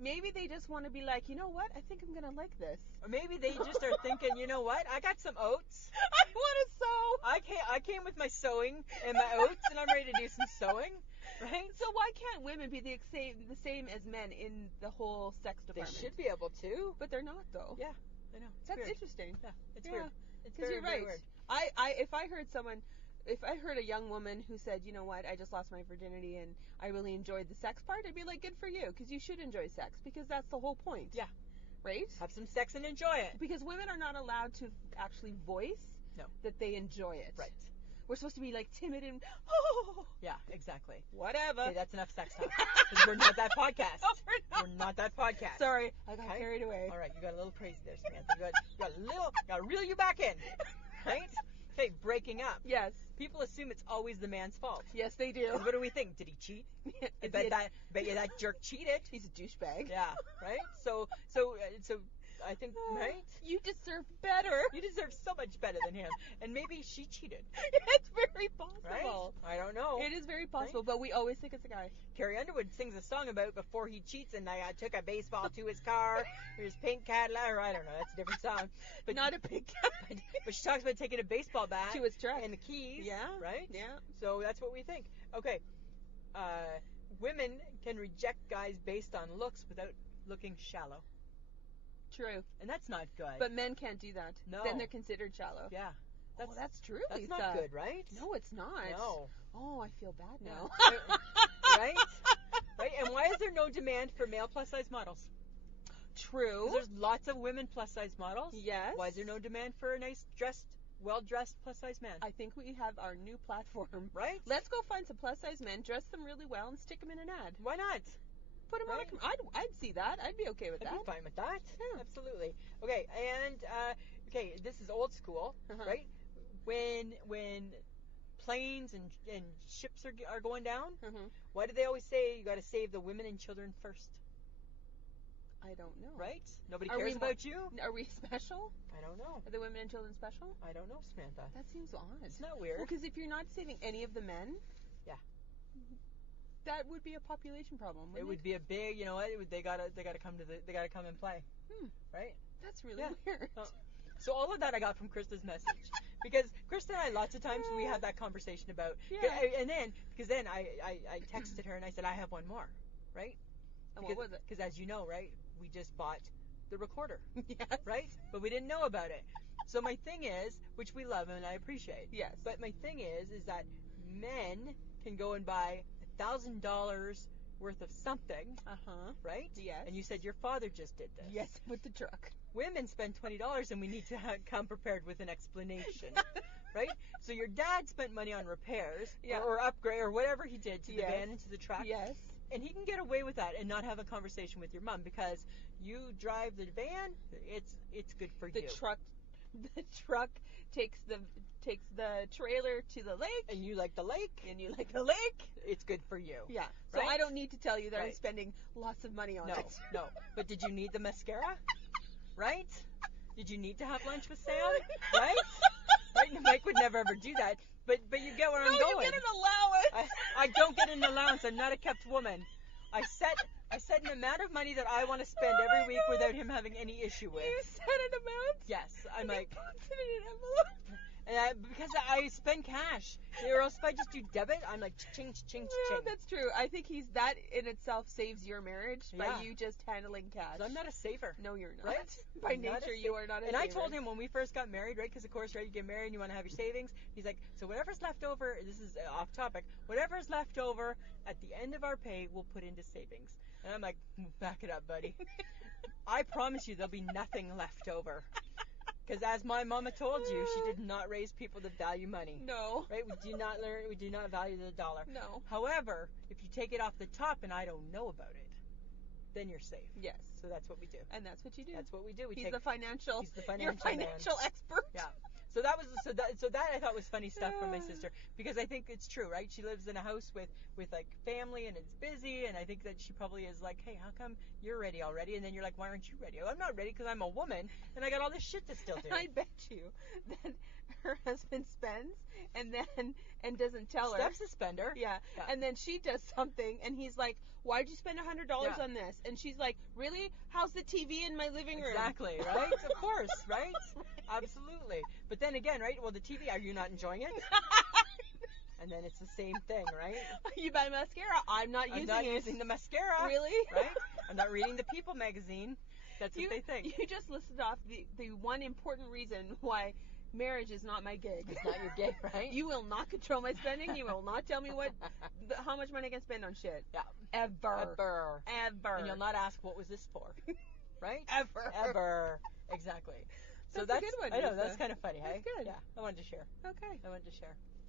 maybe they just want to be like, you know what? I think I'm gonna like this. Or maybe they just are thinking, you know what? I got some oats. I want to sew. I came with my sewing and my oats, and I'm ready to do some sewing. Right? So why can't women be the same as men in the whole sex They department? should be able to. But they're not though. Yeah, I know. It's That's weird. interesting. Yeah, it's Yeah. weird. It's Because very, you're very right. weird. If I heard a young woman who said, you know what, I just lost my virginity and I really enjoyed the sex part, I'd be like, good for you, because you should enjoy sex, because that's the whole point. Yeah. Right? Have some sex and enjoy it. Because women are not allowed to actually voice No. that they enjoy it. Right. We're supposed to be like timid and, oh, Yeah, exactly. whatever. Okay, that's enough sex talk. Because we're not that podcast. No, we're not. We're not that podcast. Sorry, I got Okay. carried away. All right, you got a little crazy there, Samantha. Got to reel you back in. Right? Okay, breaking up. Yes. People assume it's always the man's fault. Yes, they do. 'Cause what do we think? Did he cheat? I bet you that jerk cheated. He's a douchebag. Yeah, right? So I think, right? You deserve better. You deserve so much better than him. And maybe she cheated, It's very right? possible. I don't know. It is very possible, but we always think it's a guy. Carrie Underwood sings a song about before he cheats and I took a baseball to his car, or his pink Cadillac, or I don't know, that's a different song. But Not a big guy. but she talks about taking a baseball bat To his truck. and the keys. Yeah. Right? Yeah. So that's what we think. Okay. Women can reject guys based on looks without looking shallow. True. And that's not good. But men can't do that. No. Then they're considered shallow. yeah. That's true, That's Lisa. not good, right? No, it's not. No. Oh, I feel bad now. Right? Right? And why is there no demand for male plus size models? True. 'Cause there's lots of women plus size models. Yes. Why is there no demand for a nice dressed, well dressed plus size man? I think we have our new platform. Right? Let's go find some plus size men, dress them really well, and stick them in an ad. Why not? Put them Right. on a I'd see that. I'd be okay with I'd that. be fine with that. Yeah. Absolutely. Okay, and okay, this is old school, Uh-huh. right? When planes and ships are going down, Mm-hmm. why do they always say you got to save the women and children first? I don't know. Right? Nobody Are cares we about you? Are we special? I don't know. Are the women and children special? I don't know, Samantha. That seems odd. It's not weird. Well, because if you're not saving any of the men, Yeah. that would be a population problem. It would be a big, you know what? They gotta come and play, right? That's really Yeah. weird. So all of that I got from Krista's message, because Krista and I lots of times we have that conversation about, Yeah. and then because then I texted her and I said I have one more, right? And what was it? Because as you know, right, we just bought the recorder, Yes. right? But we didn't know about it. So my thing is, which we love and I appreciate. Yes. But my thing is that men can go and buy $1,000 worth of something, right? Yes. And you said your father just did this. Yes, with the truck. Women spend $20 and we need to come prepared with an explanation, right? So your dad spent money on repairs or upgrade or whatever he did to the van and to the truck. Yes. And he can get away with that and not have a conversation with your mom because you drive the van. It's good for you. The truck takes the trailer to the lake. And you like the lake. And you like the lake. It's good for you. Yeah. So Right? I don't need to tell you that I'm Right. spending lots of money on it. No. But did you need the mascara? Right? Did you need to have lunch with Sam? Right? Right? Mike would never ever do that. But you get where I'm going. No, you get an allowance. I don't get an allowance. I'm not a kept woman. I set an amount of money that I want to spend every week without him having any issue with. You set an amount? Yes. I'm like, Puts it in an envelope. because I spend cash. Or else if I just do debit, I'm like, ching, ching, Yeah, ching. that's true. I think that in itself saves your marriage by Yeah. you just handling cash. So I'm not a saver. No, you're not. Right? By I'm not nature, a you are not a And I saver. told him when we first got married, right? Because of course, right, you get married and you want to have your savings. He's like, so whatever's left over, this is off topic, whatever's left over at the end of our pay, we'll put into savings. And I'm like, back it up, buddy. I promise you there'll be nothing left over. Because as my mama told you, she did not raise people to value money. No. Right? We do not value the dollar. No. However, if you take it off the top and I don't know about it, then you're safe. Yes. So that's what we do. And that's what you do. That's what we do. He's the financial man. expert. Yeah. So that I thought was funny stuff from my sister, because I think it's true, right? She lives in a house with like family and it's busy, and I think that she probably is like, hey, how come you're ready already? And then you're like, why aren't you ready? Oh, I'm not ready because I'm a woman and I got all this shit to still do. And I bet you that her husband spends and doesn't tell her. Step suspender. Yeah. And then she does something and he's like, why'd you spend $100 on this? And she's like, really? How's the TV in my living room? Exactly, right? Of course, right? Absolutely. But then again, right? Well, the TV, are you not enjoying it? And then it's the same thing, right? You buy mascara. I'm not using the mascara. Really? Right? I'm not reading the People magazine. That's what they think. You just listed off the one important reason why marriage is not my gig. It's not your gig, right? You will not control my spending. You will not tell me how much money I can spend on shit. Yeah. Ever. And you'll not ask, what was this for? Right? Ever. Exactly. So That's a good one, I know, Lisa. that's kind of funny, hey? That's good. Yeah. I wanted to share. Okay.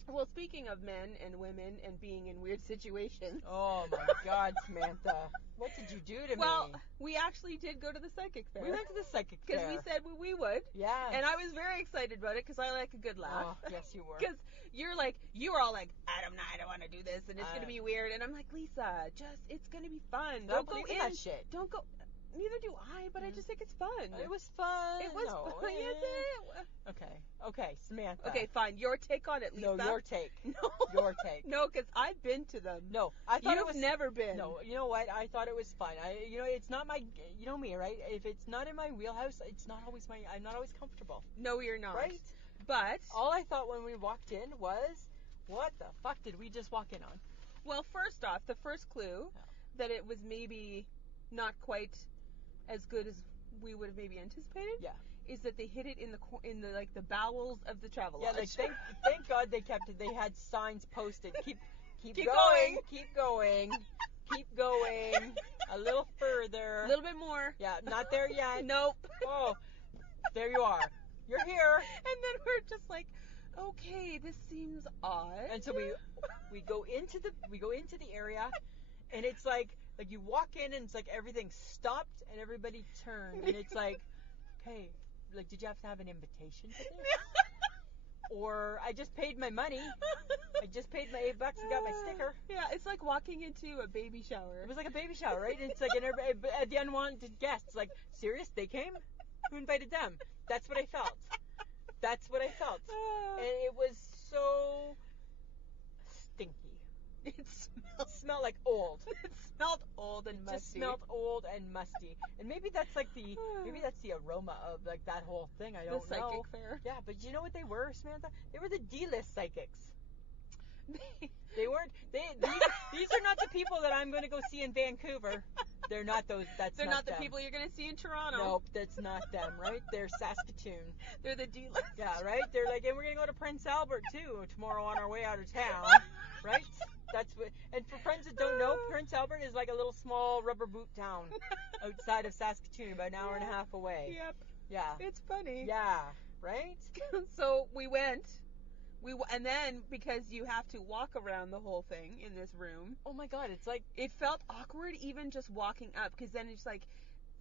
Well, speaking of men and women and being in weird situations. Oh my God, Samantha. What did you do to me? Well, we actually did go to the psychic fair. We went to the psychic fair. Because we said we would. Yeah. And I was very excited about it because I like a good laugh. Oh, yes, you were. Because you were all like, I don't want to do this and it's going to be weird. And I'm like, Lisa, it's going to be fun. Don't go in. That shit. Don't go. Neither do I, but I just think it's fun. It was fun. It was fun. Is it? Okay, Samantha. Okay, fine. Your take on it, Lisa. No, your take. No. Your take. No, because I've been to them. No, I thought You've never been. No, you know what? I thought it was fun. It's not my. You know me, right? If it's not in my wheelhouse, it's not always I'm not always comfortable. No, you're not. Right? But all I thought when we walked in was, what the fuck did we just walk in on? Well, first off, the first clue that it was maybe not quite as good as we would have maybe anticipated. Yeah. Is that they hit it in the like the bowels of the travel lodge. Yeah, like thank God they kept it. They had signs posted. Keep going. Keep going. Keep going. A little further. A little bit more. Yeah, not there yet. Nope. Oh, there you are. You're here. And then we're just like, okay, this seems odd. And so we go into the area, and it's like you walk in and it's like everything stopped and everybody turned, and it's like, okay, like, did you have to have an invitation to this? Or I just paid my money. I just paid my $8 and got my sticker. Yeah, it's like walking into a baby shower. It was like a baby shower, right? It's like the unwanted guests. Like, serious? They came? Who invited them? That's what I felt. And it was so stinky. It smelled. Smelled like old. It smelled old and It musty. just smelled old and musty. And maybe that's like the aroma of like that whole thing. I The don't psychic know. fair. Yeah, but you know what they were, Samantha? They were the D-list psychics. They weren't. These are not the people that I'm going to go see in Vancouver. They're not those. They're not the them. people you're going to see in Toronto. Nope, that's not them, right? They're Saskatoon. They're the D-list. Yeah, right? They're like, and we're going to go to Prince Albert too tomorrow on our way out of town, right? That's what. And for friends that don't know, Prince Albert is like a little small rubber boot town outside of Saskatoon, about an hour and a half away. Yep. Yeah. It's funny. Yeah, right? So we went. And then because you have to walk around the whole thing in this room, Oh my God, it's like, it felt awkward even just walking up, because then it's like,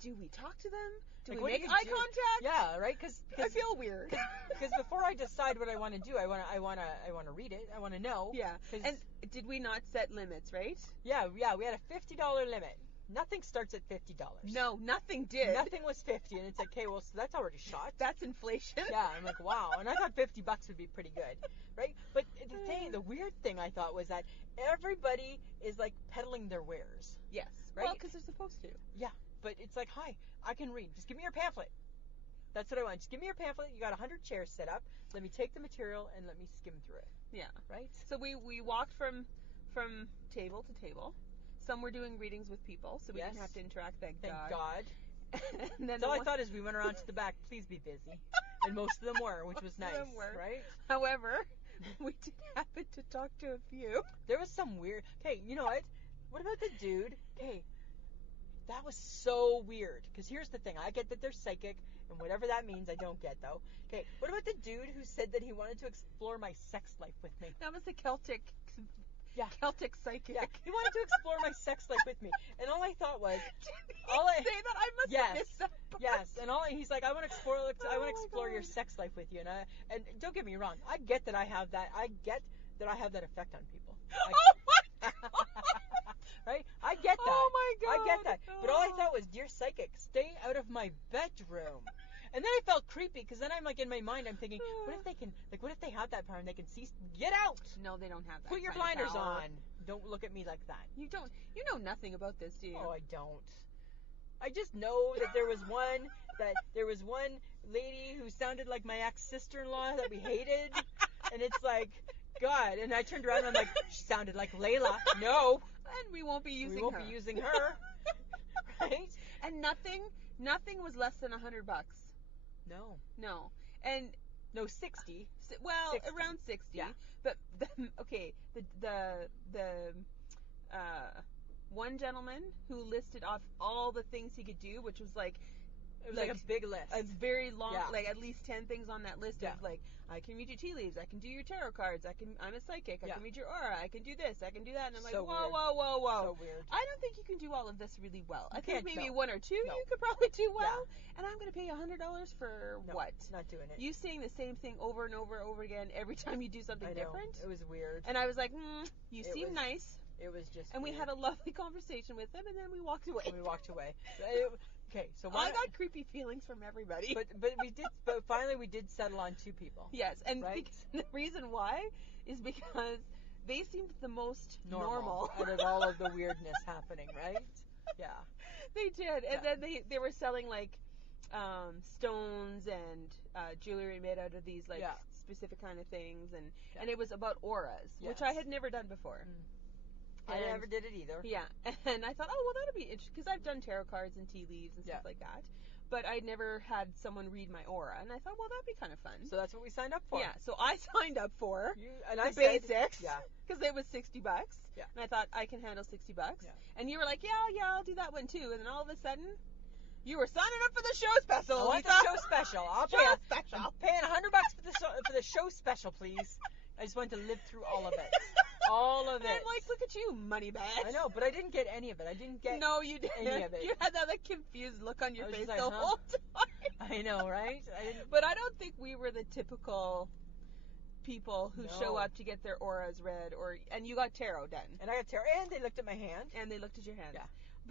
do we talk to them? Do Like, we what do make you eye do? contact? yeah, right? Because I feel weird. because before I decide what I want to do, I want to read it. I want to know. Yeah. 'Cause- And did we not set limits, right? yeah, we had a $50 limit. Nothing starts at $50. No, nothing did. Nothing was 50, and it's like, okay, well, so that's already shot. That's inflation. Yeah, I'm like, wow. And I thought $50 would be pretty good, right? But the weird thing I thought was that everybody is like peddling their wares, Yes. right? Well, because they're supposed to. Yeah, but it's like, hi, I can read. Just give me your pamphlet. That's what I want. Just give me your pamphlet. You got 100 chairs set up. Let me take the material and let me skim through it. Yeah. Right? So we walked from table to table. Some were doing readings with people, so we Yes. didn't have to interact. Thank God. God. And then So all the I thought is we went around to the back. Please be busy. And most of them were, which was Most of nice. them were. Right? However, we did happen to talk to a few. There was some weird. Okay, you know what? What about the dude? Okay, that was so weird. Because here's the thing. I get that they're psychic, and whatever that means, I don't get though. Okay, what about the dude who said that he wanted to explore my sex life with me? That was the Celtic Yeah. Celtic psychic. Yeah, he wanted to explore my sex life with me, and all I thought was, Did he All I- say that? I must Yes. have missed that part. yes, and he's like, I want to explore my your God. sex life with you, and don't get me wrong, I get that I have that effect on people. Oh my God. Right? I get that. Oh my God. I get that. But all I Oh. thought was, dear psychic, stay out of my bedroom. And then I felt creepy because then I'm like in my mind I'm thinking, what if they have that power and they can see? Get out! No, they don't have that. Put your kind of blinders power. on. Don't look at me like that. You don't. You know nothing about this, do you? Oh, I don't. I just know that there was one lady who sounded like my ex-sister-in-law that we hated, and it's like, God. And I turned around and I'm like, she sounded like Layla. No, And we won't be using we won't her. be using her, right? And nothing was less than $100. No, No. And no, 60. well, 60. around 60. Yeah. But okay, the one gentleman who listed off all the things he could do, which was like It was like a big list. a very long, Yeah. like at least 10 things on that list Yeah. of like, I can read your tea leaves, I can do your tarot cards, I'm a psychic, I Yeah. can read your aura, I can do this, I can do that, and I'm like, So whoa, weird. whoa, whoa, whoa. So weird. I don't think you can do all of this really well. I You think can't, maybe no. one or two No. you could probably do well, Yeah. and I'm going to pay $100 for No, what? Not doing it. You saying the same thing over and over and over again every time you do something I know. different? It was weird. And I was like, you It seem was nice. It was just. And we weird. had a lovely conversation with them, and then we walked away. And we walked away. Okay, so I got creepy feelings from everybody. but finally we did settle on 2 people. yes, and Right? the reason why is because they seemed the most normal. out of all of the weirdness happening, right? Yeah. They did, and Yeah. then they were selling like stones and jewelry made out of these like Yeah. specific kind of things, and Yeah. and it was about auras, which Yes. I had never done before. I And- never did it either. Yeah, and I thought, oh well, that'll be interesting because I've done tarot cards and tea leaves and stuff Yeah. like that, but I'd never had someone read my aura, and I thought, well, that'd be kind of fun. So that's what we signed up for. yeah, so I signed up for And the I said, basics, Yeah. because it was $60. Yeah. And I thought I can handle $60. Yeah. And you were like, yeah, I'll do that one too. And then all of a sudden, you were signing up for the show special. I want Lisa. the show special. I'll Show pay. special. I'm paying $100 for the show special, please. I just wanted to live through all of it. All of And it. I'm like, look at you, moneybags. I know, but I didn't get any of it. I didn't get. No, you didn't. any of it. You had that like confused look on your I was face just the like, huh? whole time. I know, right? I didn't. But I don't think we were the typical people who show No. up to get their auras read, and you got tarot done, And I got tarot, and they looked at my hand. and they looked at your hands. Yeah.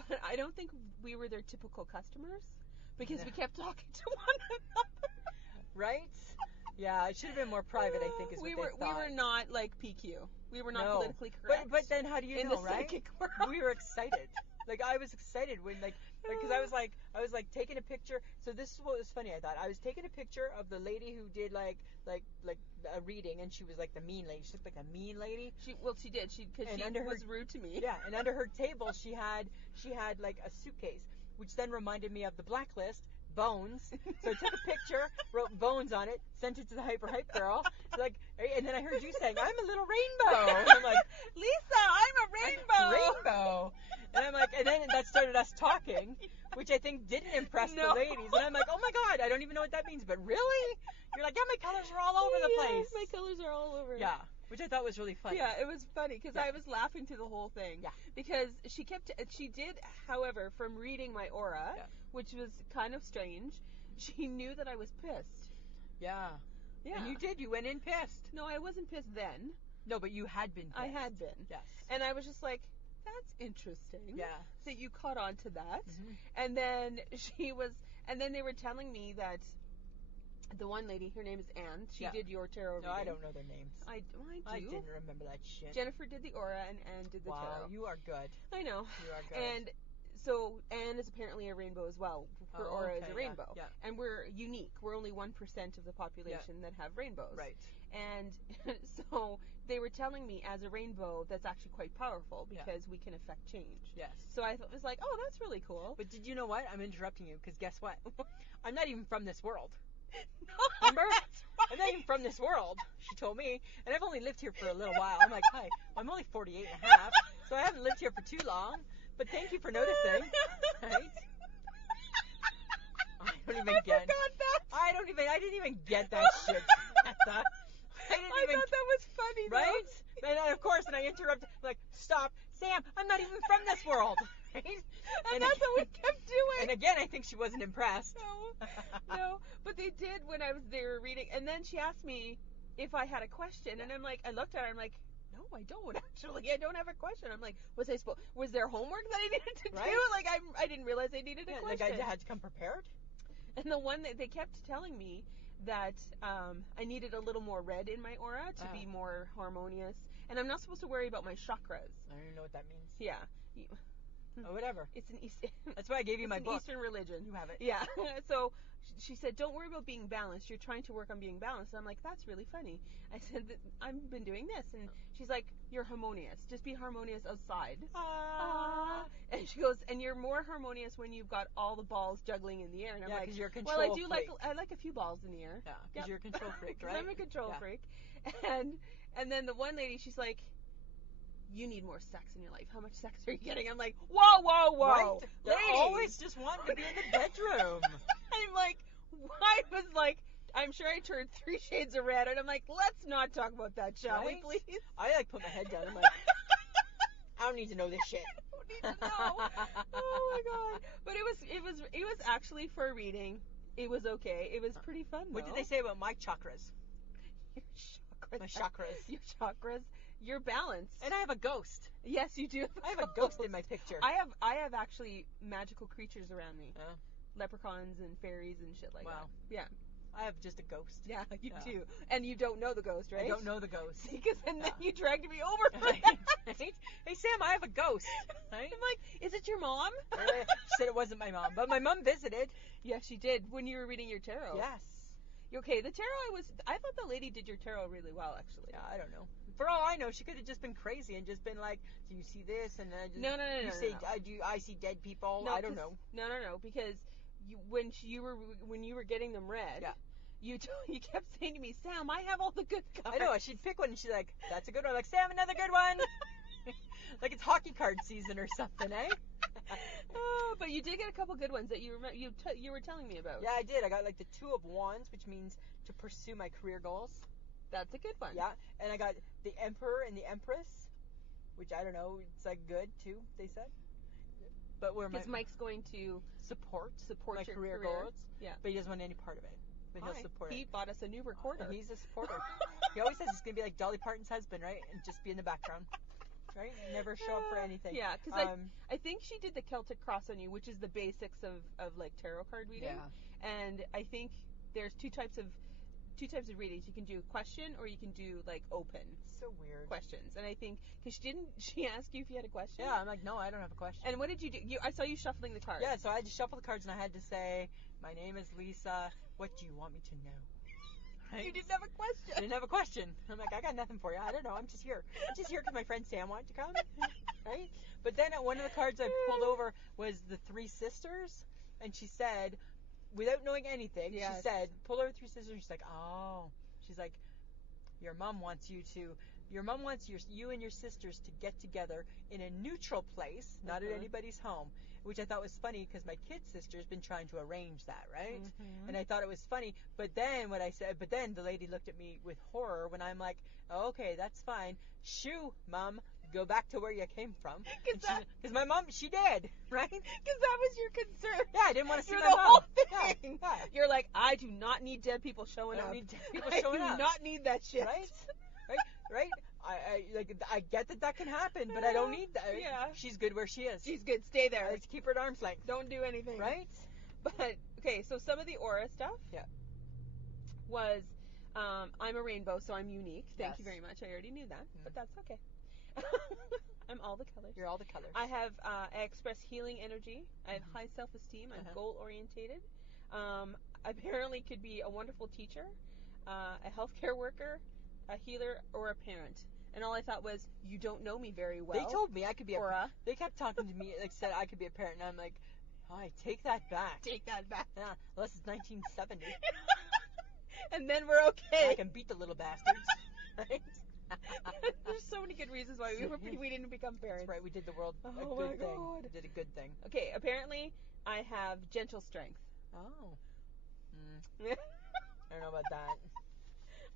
But I don't think we were their typical customers because No. we kept talking to one another. Right? Yeah, it should have been more private, I think, is what we they were thought. not like PQ. We were not No. politically correct. But then how do you in know, the right? psychic world. We were excited. Like, I was excited when, because I was taking a picture. So this is what was funny, I thought. I was taking a picture of the lady who did, like a reading, and she was, like, the mean lady. She looked like a mean lady. She did. Because she under was rude to me. Yeah, and under her table, she had, like, a suitcase, which then reminded me of the Blacklist, Bones. So I took a picture, wrote Bones on it, sent it to the Hyper Hype girl. Like, and then I heard you saying, "I'm a little rainbow." And I'm like, Lisa, I'm a rainbow. Rainbow. And I'm like, and then that started us talking, which I think didn't impress the ladies. And I'm like, oh my God, I don't even know what that means. But really? You're like, yeah, my colors are all over the place. My colors are all over. Yeah, which I thought was really funny. Yeah, it was funny because I was laughing through the whole thing. Yeah. Because she did, however, from reading my aura, which was kind of strange, she knew that I was pissed. Yeah. Yeah. And you did. You went in pissed. No, I wasn't pissed then. No, but you had been pissed. I had been. Yes. And I was just like, that's interesting. Yeah. That you caught on to that. Mm-hmm. And then they were telling me that the one lady, her name is Anne, she did your tarot reading. No, I don't know their names. I do. I didn't remember that shit. Jennifer did the aura and Anne did the tarot. Wow, you are good. I know. You are good. And so Anne is apparently a rainbow as well. Her aura is a rainbow. Yeah. And we're unique. We're only 1% of the population that have rainbows. Right. And so they were telling me as a rainbow that's actually quite powerful because we can affect change. Yes. So I was like, oh, that's really cool. But did you know what? I'm interrupting you because guess what? I'm not even from this world. No, remember? I'm not even from this world, she told me. And I've only lived here for a little while. I'm like, hi, I'm only 48 and a half, so I haven't lived here for too long. But thank you for noticing. Right? I didn't even get that shit. I thought that was funny, though. Right? And then, of course, I interrupted, like, stop, Sam, I'm not even from this world. Right? And that's what we kept doing. And again, I think she wasn't impressed. No, but they did when they were reading. And then she asked me if I had a question, and I'm like, I looked at her, I'm like, no, I don't actually. I don't have a question. I'm like, was there homework that I needed to do? Like, I didn't realize I needed a question. Like I had to come prepared. And the one that they kept telling me that I needed a little more red in my aura to be more harmonious, and I'm not supposed to worry about my chakras. I don't even know what that means. Yeah. Oh, whatever. It's an Eastern. That's why I gave you my book. Eastern religion. You have it. Yeah. So she said, "Don't worry about being balanced. You're trying to work on being balanced." And I'm like, "That's really funny." I said, "I've been doing this," and she's like, "You're harmonious. Just be harmonious outside." And she goes, "And you're more harmonious when you've got all the balls juggling in the air." And I'm like, because you're a control "Well, I do freak. I like a few balls in the air." Yeah, because you're a control freak, right? I'm a control freak. And then the one lady, she's like, "You need more sex in your life. How much sex are you getting?" I'm like, whoa. Right? They're Lady. always just wanting to be in the bedroom. I'm like, I was like, I'm sure I turned 3 shades of red, and I'm like, let's not talk about that, shall we, please? I like put my head down. I'm like, I don't need to know this shit. I don't need to know. Oh my god! But it was actually for a reading. It was okay. It was pretty fun. What did they say about my chakras? Your chakras. My chakras. Your chakras. Your balance. And I have a ghost. Yes, you do. I have a ghost in my picture. I have actually magical creatures around me. Leprechauns and fairies and shit like that. Yeah. I have just a ghost. Yeah, you do. And you don't know the ghost, right? I don't know the ghost. Because then you dragged me over for right? that. Hey, Sam, I have a ghost. Right? I'm like, is it your mom? She said it wasn't my mom, but my mom visited. Yes, she did when you were reading your tarot. Yes. Okay, the tarot I thought the lady did your tarot really well, actually. Yeah, I don't know. For all I know, she could have just been crazy and just been like, "Do you see this?" And then no. I see dead people. No, I don't know. No, because when you were getting them read, you kept saying to me, "Sam, I have all the good cards." I know. She'd pick one and she's like, "That's a good one." I'm like, "Sam, another good one." Like it's hockey card season or something, eh? But you did get a couple good ones that you were telling me about. Yeah, I did. I got like the 2 of Wands, which means to pursue my career goals. That's a good one. Yeah, and I got the Emperor and the Empress, which I don't know, it's like good too, they said. But because Mike's going to support my your career goals. Yeah, but he doesn't want any part of it. But he'll support it. He bought us a new recorder. And he's a supporter. He always says it's gonna be like Dolly Parton's husband, right? And just be in the background. Right? Never show up for anything. Yeah, because I think she did the Celtic Cross on you, which is the basics of like tarot card reading. Yeah. And I think there's two types two types of readings. You can do question or you can do like open So weird. questions. And I think because she ask you if you had a question. Yeah, I'm like, no, I don't have a question. And what did you do? I saw you shuffling the cards. Yeah, so I had to shuffle the cards and I had to say, my name is Lisa. What do you want me to know? Right? You didn't have a I question. didn't have a question. I'm like, I got nothing for you. I don't know. I'm just here. I'm just here because my friend Sam wanted to come. Right? But then one of the cards I pulled over was the three sisters. And she said, without knowing anything, Yes. she said, pull over three sisters. And she's like, oh. She's like, your mom wants you and your sisters to get together in a neutral place, not at Mhm. anybody's home. Which I thought was funny because my kid sister's been trying to arrange that, right? Mhm. And I thought it was funny. But then the lady looked at me with horror when I'm like, oh, okay, that's fine. Shoo, Mom, go back to where you came from. Because my mom, she did, right? Because that was your concern. Yeah, I didn't want to see Through my the mom. whole Yeah, thing. yeah. You're like, I do not need dead people showing I don't up. need dead people I showing do up. not need that shit. Right? Right? I get that can happen, but I don't need that. Yeah. She's good where she is. She's good. Stay there. Let's keep her at arm's length. Don't do anything. Right? But okay, so some of the aura stuff. Yeah. Was, I'm a rainbow, so I'm unique. Thank you Yes. very much. I already knew that, Mm. but that's okay. I'm all the colors. You're all the colors. I have, I express healing energy. I have Mhm. high self-esteem. I'm Uh-huh. goal orientated. Apparently could be a wonderful teacher, a healthcare worker, a healer, or a parent. And all I thought was, you don't know me very well. They told me I could be Aura. They kept talking to me, like said I could be a parent, and I'm like, I take that back. Take that back. Yeah, unless it's 1970. And then we're okay. I can beat the little bastards. Right? There's so many good reasons why we didn't become parents. That's right. We did the world a Oh good my thing. God. We did a good thing. Okay, apparently I have gentle strength. Oh. I don't know about that.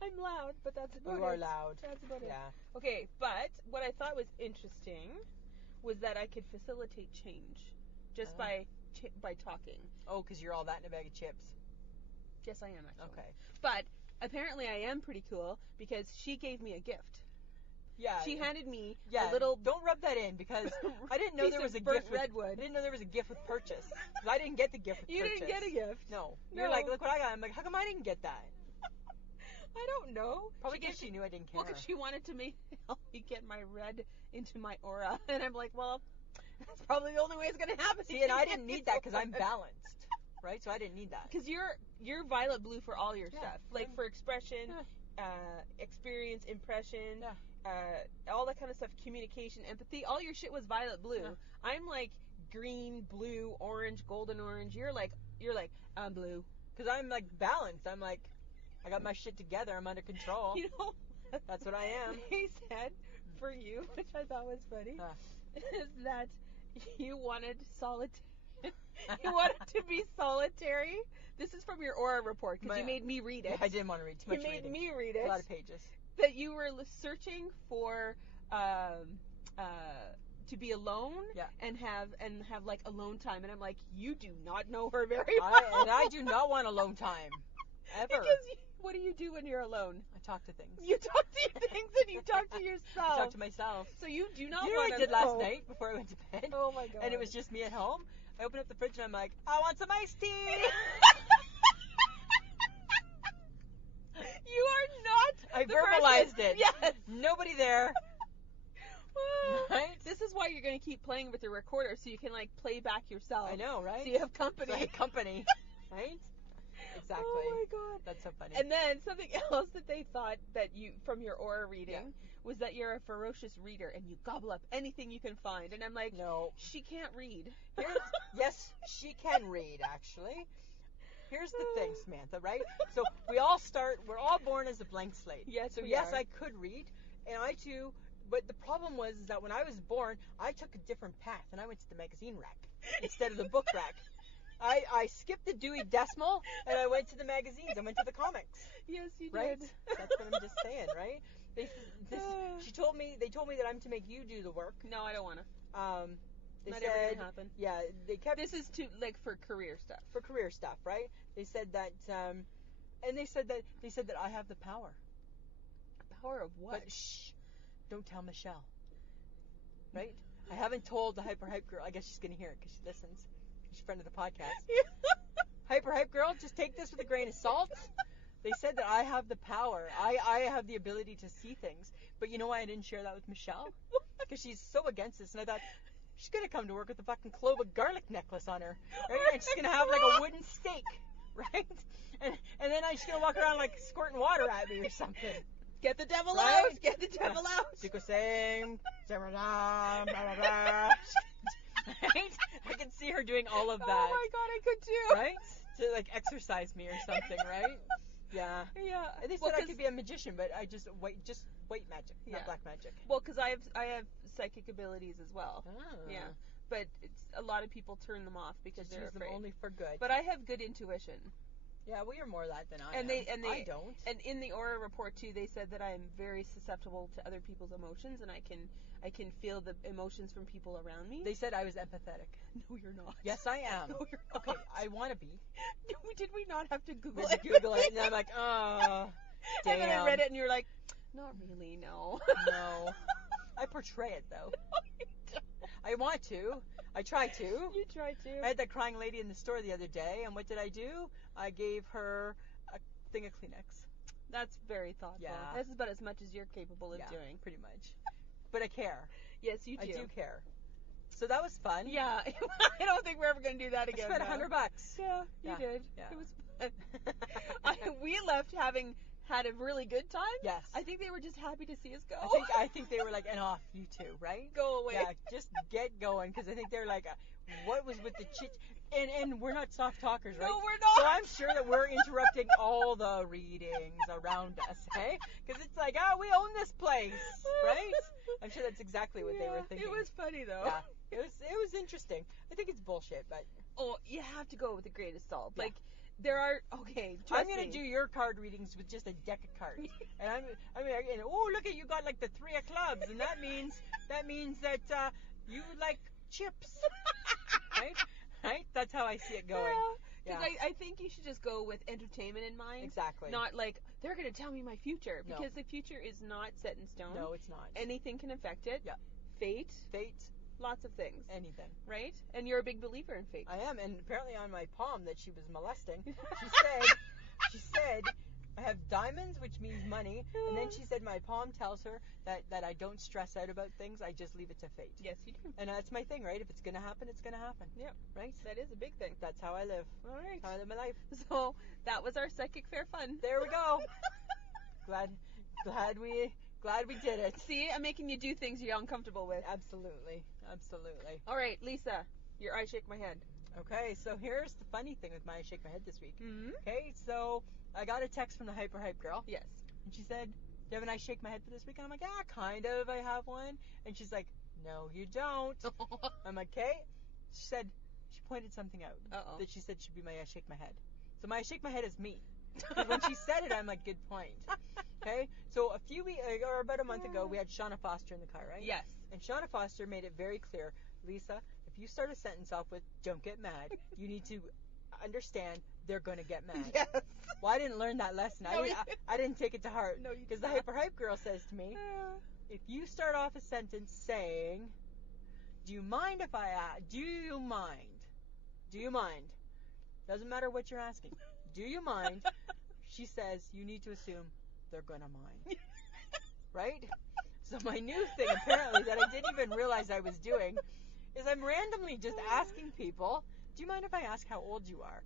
I'm loud, but that's about it. You are loud. That's about it. Yeah. Okay, but what I thought was interesting was that I could facilitate change just Oh. by talking. Oh, because you're all that in a bag of chips. Yes, I am actually. Okay. But apparently I am pretty cool because she gave me a gift. Yeah. She handed me yeah. a little Don't rub that in because I didn't know piece there was of a burnt gift. I redwood. didn't know there was a gift with purchase. 'Cause I didn't get the gift with You purchase. didn't get a gift. No. No. You're like, look what I got. I'm like, how come I didn't get that? I don't know. Probably She because gave she knew I didn't care. Well, because she wanted to help me get my red into my aura, and I'm like, well, that's probably the only way it's gonna happen. See, and I didn't need that because I'm balanced, right? So I didn't need that. Because you're violet blue for all your Yeah. stuff, like for expression, experience, impression, all that kind of stuff, communication, empathy. All your shit was violet blue. Yeah. I'm like green, blue, orange, golden orange. You're like I'm blue. Because I'm like balanced. I'm like, I got my shit together. I'm under control. You know. That's what I am. He said for you, which I thought was funny, is that you wanted you wanted to be solitary. This is from your aura report because you made me read it. Yeah, I didn't want to read too much. You made reading. me read it. A lot of pages. That you were searching for to be alone and have like alone time, and I'm like, you do not know her very well. And I do not want alone time ever. Because what do you do when you're alone? I talk to things. You talk to things and you talk to yourself. I talk to myself. So you do not You know want what to I did last night before I went to bed? Oh my god. And it was just me at home. I opened up the fridge and I'm like, I want some iced tea. You are not. I the verbalized person. it. Yes. Nobody there. Right? This is why you're going to keep playing with the recorder so you can like play back yourself. I know, right? So you have company. So I have company. Right? Exactly. Oh my god. That's so funny. And then something else that they thought that you from your aura reading was that you're a ferocious reader and you gobble up anything you can find. And I'm like, no. She can't read. Yes, she can read actually. Here's the thing, Samantha, right? So we're all born as a blank slate. Yes, so we yes, are. I could read, and I too, but the problem was that when I was born, I took a different path, and I went to the magazine rack instead of the book rack. I skipped the Dewey Decimal, and I went to the magazines. I went to the comics. Yes, you Right? did. That's what I'm just saying, right? They told me that I'm to make you do the work. No, I don't want to. They Not said, ever gonna happen. yeah, they kept. This is to like for career stuff. For career stuff, right? They said that, and they said that I have the power. Power of what? But shh, don't tell Michelle. Right? I haven't told the Hyper Hype Girl. I guess she's gonna hear it because she listens. She's a friend of the podcast. Hyper Hype Girl, just take this with a grain of salt. They said that I have the power. I have the ability to see things. But you know why I didn't share that with Michelle? Because she's so against this, and I thought, she's going to come to work with a fucking clove of garlic necklace on her, right? And she's going to have like a wooden stake, right? And then she's going to walk around like squirting water at me or something. Get the devil Right? out! Get the devil out! Siko sing, blah, blah, blah. Right? I can see her doing all of that. Oh my god, I could too. Right? To like exercise me or something, right? Yeah. Yeah. They said I could be a magician, but I just white magic, Yeah. not black magic. Well, because I have psychic abilities as well. Ah. Yeah. But a lot of people turn them off because Just they're use them afraid. only for good. But I have good intuition. Yeah, well, you're more of that than I And am. they I don't. And in the Aura report too, they said that I am very susceptible to other people's emotions, and I can feel the emotions from people around me. They said I was empathetic. No, you're not. Yes, I am. No, you're not. Okay, I want to be. Did we not have to Google Let's it? Google it, and I'm like, oh, damn. And then I read it, and you're like, not really, no. No. I portray it though. I want to. I try to. You try to. I had that crying lady in the store the other day, and what did I do? I gave her a thing of Kleenex. That's very thoughtful. Yeah. That's about as much as you're capable of Yeah, doing. pretty much. But I care. Yes, you do. I do care. So that was fun. Yeah. I don't think we're ever going to do that I again. spent no. $100. Yeah, you Yeah, did. yeah. It was fun. We left having had a really good time. Yes. I think they were just happy to see us go. I think they were like, and off you two, right? Go away. Yeah, just get going, because I think they're like, what was with the chit? And we're not soft talkers, right? No, we're not. So I'm sure that we're interrupting all the readings around us, hey? Because it's like, we own this place, right? I'm sure that's exactly what they were thinking. It was funny though. Yeah, it was interesting. I think it's bullshit, but Oh, you have to go with the greatest salt. Yeah. Like there are I'm gonna do your card readings with just a deck of cards, and and oh, look at you got like the 3 of clubs, and that means that you like chips, right? Right? That's how I see it going. Because I think you should just go with entertainment in mind. Exactly. Not like they're gonna tell me my future, No. because the future is not set in stone. No, it's not. Anything can affect it. Yeah. Fate. Fate, Lots of things. anything. Right? And you're a big believer in fate. I am, and apparently on my palm that she was molesting, she said, I have diamonds, which means money, and then she said my palm tells her that I don't stress out about things, I just leave it to fate. Yes, you do. And that's my thing, right? If it's gonna happen, it's gonna happen. Yeah. Right? That is a big thing. That's how I live. All right. That's how I live my life. So that was our psychic fair fun. There we go. Glad we did it. See, I'm making you do things you're uncomfortable with. Absolutely. All right, Lisa, your I shake my head. Okay, so here's the funny thing with my shake my head this week. Mm-hmm. Okay, so I got a text from the Hyper Hype girl. Yes. And she said, do you have a nice shake my head for this week? And I'm like, kind of, I have one. And she's like, no, you don't. I'm like, okay. She said, she pointed something out. Uh-oh. That she said should be my I shake my head. So my I shake my head is me. But when she said it, I'm like, good point. Okay? So a few weeks, or about a month ago, we had Shauna Foster in the car, right? Yes. And Shauna Foster made it very clear, Lisa, if you start a sentence off with, don't get mad, you need to understand they're going to get mad. Yes. Well, I didn't learn that lesson. No, I didn't take it to heart. No, you Because did the not. Hyper Hype girl says to me, if you start off a sentence saying, do you mind if I ask? Do you mind? Do you mind? Doesn't matter what you're asking. Do you mind? She says, you need to assume they're going to mind. Right? So my new thing, apparently, that I didn't even realize I was doing, is I'm randomly just asking people, do you mind if I ask how old you are?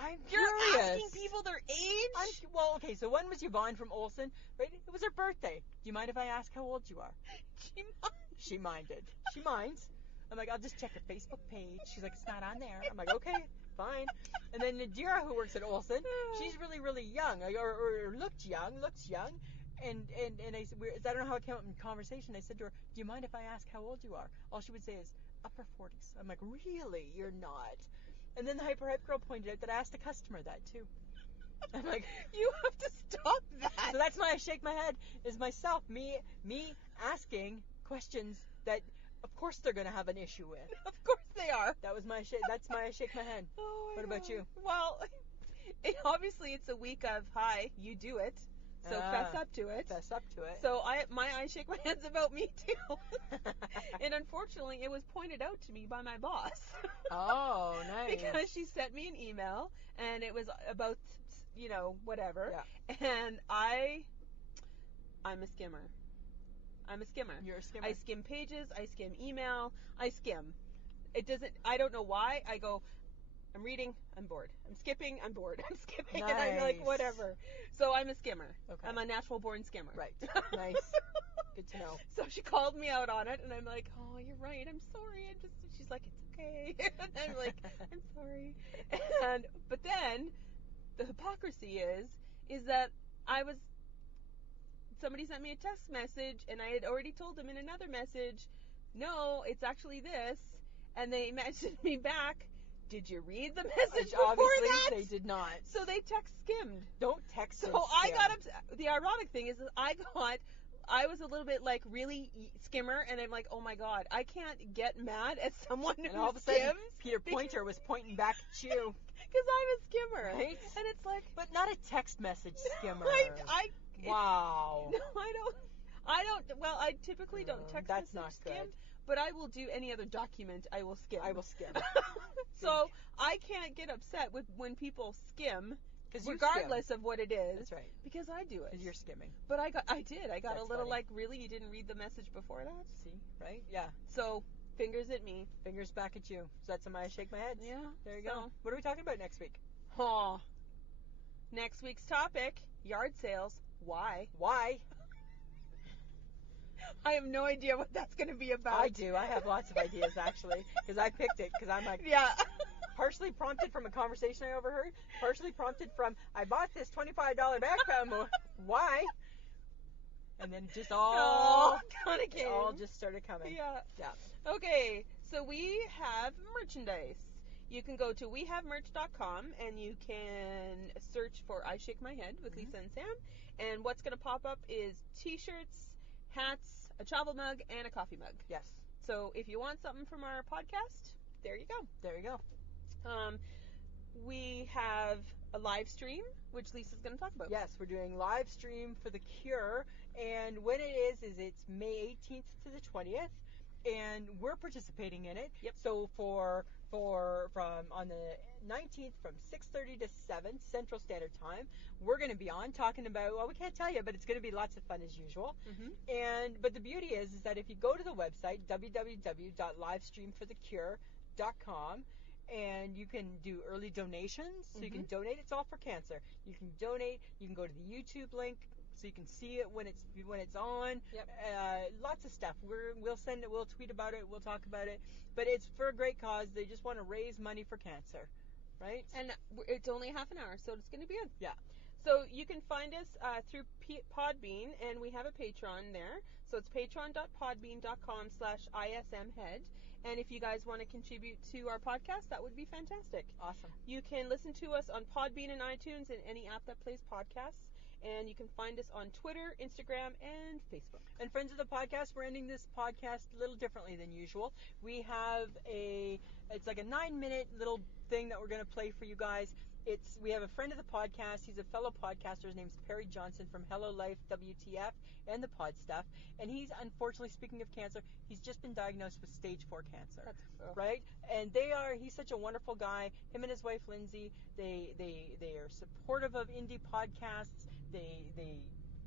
I'm You're curious. asking people their age? Well, okay, so one was Yvonne from Olsen, right? It was her birthday. Do you mind if I ask how old you are? She minded. She minds. I'm like, I'll just check her Facebook page. She's like, it's not on there. I'm like, okay, fine. And then Nadira, who works at Olsen, she's really, really young, or looks young. And I don't know how it came up in conversation. I said to her, do you mind if I ask how old you are? All she would say is, upper 40s. I'm like, really? You're not. And then the Hyper Hype girl pointed out that I asked a customer that too. I'm like, you have to stop that. so that's my I shake my head, is myself, me asking questions that of course they're going to have an issue with. Of course they are. That's my I shake my head. Oh, What about you? Well, obviously it's a week of hi, you do it. So fess up to it. Fess up to it. So my I shake my head's about me too. And unfortunately, it was pointed out to me by my boss. Oh, nice. Because she sent me an email, and it was about, whatever. Yeah. And I'm a skimmer. You're a skimmer. I skim pages, I skim email, I skim. I don't know why. I go, I'm reading, I'm bored. I'm skipping, I'm bored. I'm skipping, and I'm like, Nice. whatever. So I'm a skimmer. Okay. I'm a natural born skimmer. Right. Nice. Good to know. So she called me out on it, and I'm like, oh, you're right. I'm sorry. She's like, it's okay. And I'm like, I'm sorry. But then the hypocrisy is that somebody sent me a text message, and I had already told them in another message, no, it's actually this, and they messaged me back, did you read the message before Obviously, that? they did not. So they text skimmed. Don't text. So I got upset. The ironic thing is that I was a little bit like really skimmer, and I'm like, oh my god, I can't get mad at someone who And all of a sudden, skims Peter Pointer was pointing back at you. because I'm a skimmer, Right? and it's like, But not a text message skimmer. No, Wow. I don't. Well, I typically don't text That's message not skim, good. but I will do any other document. I will skim. I will skim. So I can't get upset with when people skim, 'Cause you regardless of what it is. That's right. Because I do it. Because you're skimming. But I got a That's little funny. like, really, you didn't read the message before that? See? Right? Yeah. So fingers at me. Fingers back at you. So that's somebody I shake my head. Yeah. There you so. go. What are we talking about next week? Oh. Next week's topic: yard sales. Why? Why? I have no idea what that's going to be about. I do. I have lots of ideas actually, because I picked it. Because I'm like, Yeah. partially prompted from a conversation I overheard, partially prompted from I bought this $25 backpack. Why? And then just all just started coming. Yeah. Yeah. Okay, so we have merchandise. You can go to wehavemerch.com and you can search for I Shake My Head with Lisa and Sam. And what's going to pop up is t-shirts, hats, a travel mug, and a coffee mug. Yes. So if you want something from our podcast, there you go. There you go. We have a live stream, which Lisa's going to talk about. Yes, we're doing live stream for The Cure, and when it is it's May 18th to the 20th, and we're participating in it. Yep. So from on the 19th from 6:30 to 7 Central Standard Time, we're going to be on talking about, well, we can't tell you, but it's going to be lots of fun as usual. But the beauty is that if you go to the website www.livestreamforthecure.com, and you can do early donations, so you can donate. It's all for cancer. You can donate. You can go to the YouTube link, so you can see it when it's on. Yep. Lots of stuff. We'll send it. We'll tweet about it. We'll talk about it. But it's for a great cause. They just want to raise money for cancer, right? And it's only half an hour, so it's going to be good. Yeah. So you can find us through Podbean, and we have a Patreon there. So it's patreon.podbean.com/ismhead. And if you guys want to contribute to our podcast, that would be fantastic. Awesome. You can listen to us on Podbean and iTunes and any app that plays podcasts. And you can find us on Twitter, Instagram, and Facebook. And friends of the podcast, we're ending this podcast a little differently than usual. We have it's like a 9-minute little thing that we're going to play for you guys. We have a friend of the podcast. He's a fellow podcaster. His name's Perry Johnson from Hello Life WTF and the Pod Stuff. And he's, unfortunately, speaking of cancer, he's just been diagnosed with stage 4 cancer. Right? And he's such a wonderful guy. Him and his wife Lindsay, they are supportive of indie podcasts. They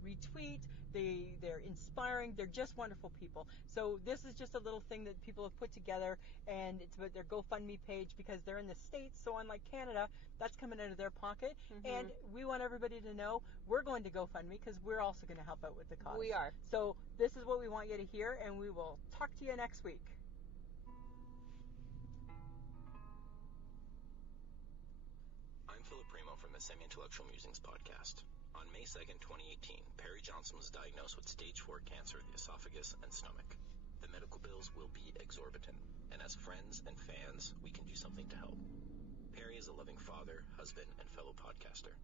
retweet. They're inspiring. They're just wonderful people. So this is just a little thing that people have put together, and it's about their GoFundMe page because they're in the States. So unlike Canada, that's coming out of their pocket. And we want everybody to know we're going to GoFundMe because we're also going to help out with the cause. We are. So this is what we want you to hear, and we will talk to you next week. I'm Philip Primo from the Semi-Intellectual Musings podcast. On May 2nd, 2018, Perry Johnson was diagnosed with stage 4 cancer of the esophagus and stomach. The medical bills will be exorbitant, and as friends and fans, we can do something to help. Perry is a loving father, husband, and fellow podcaster.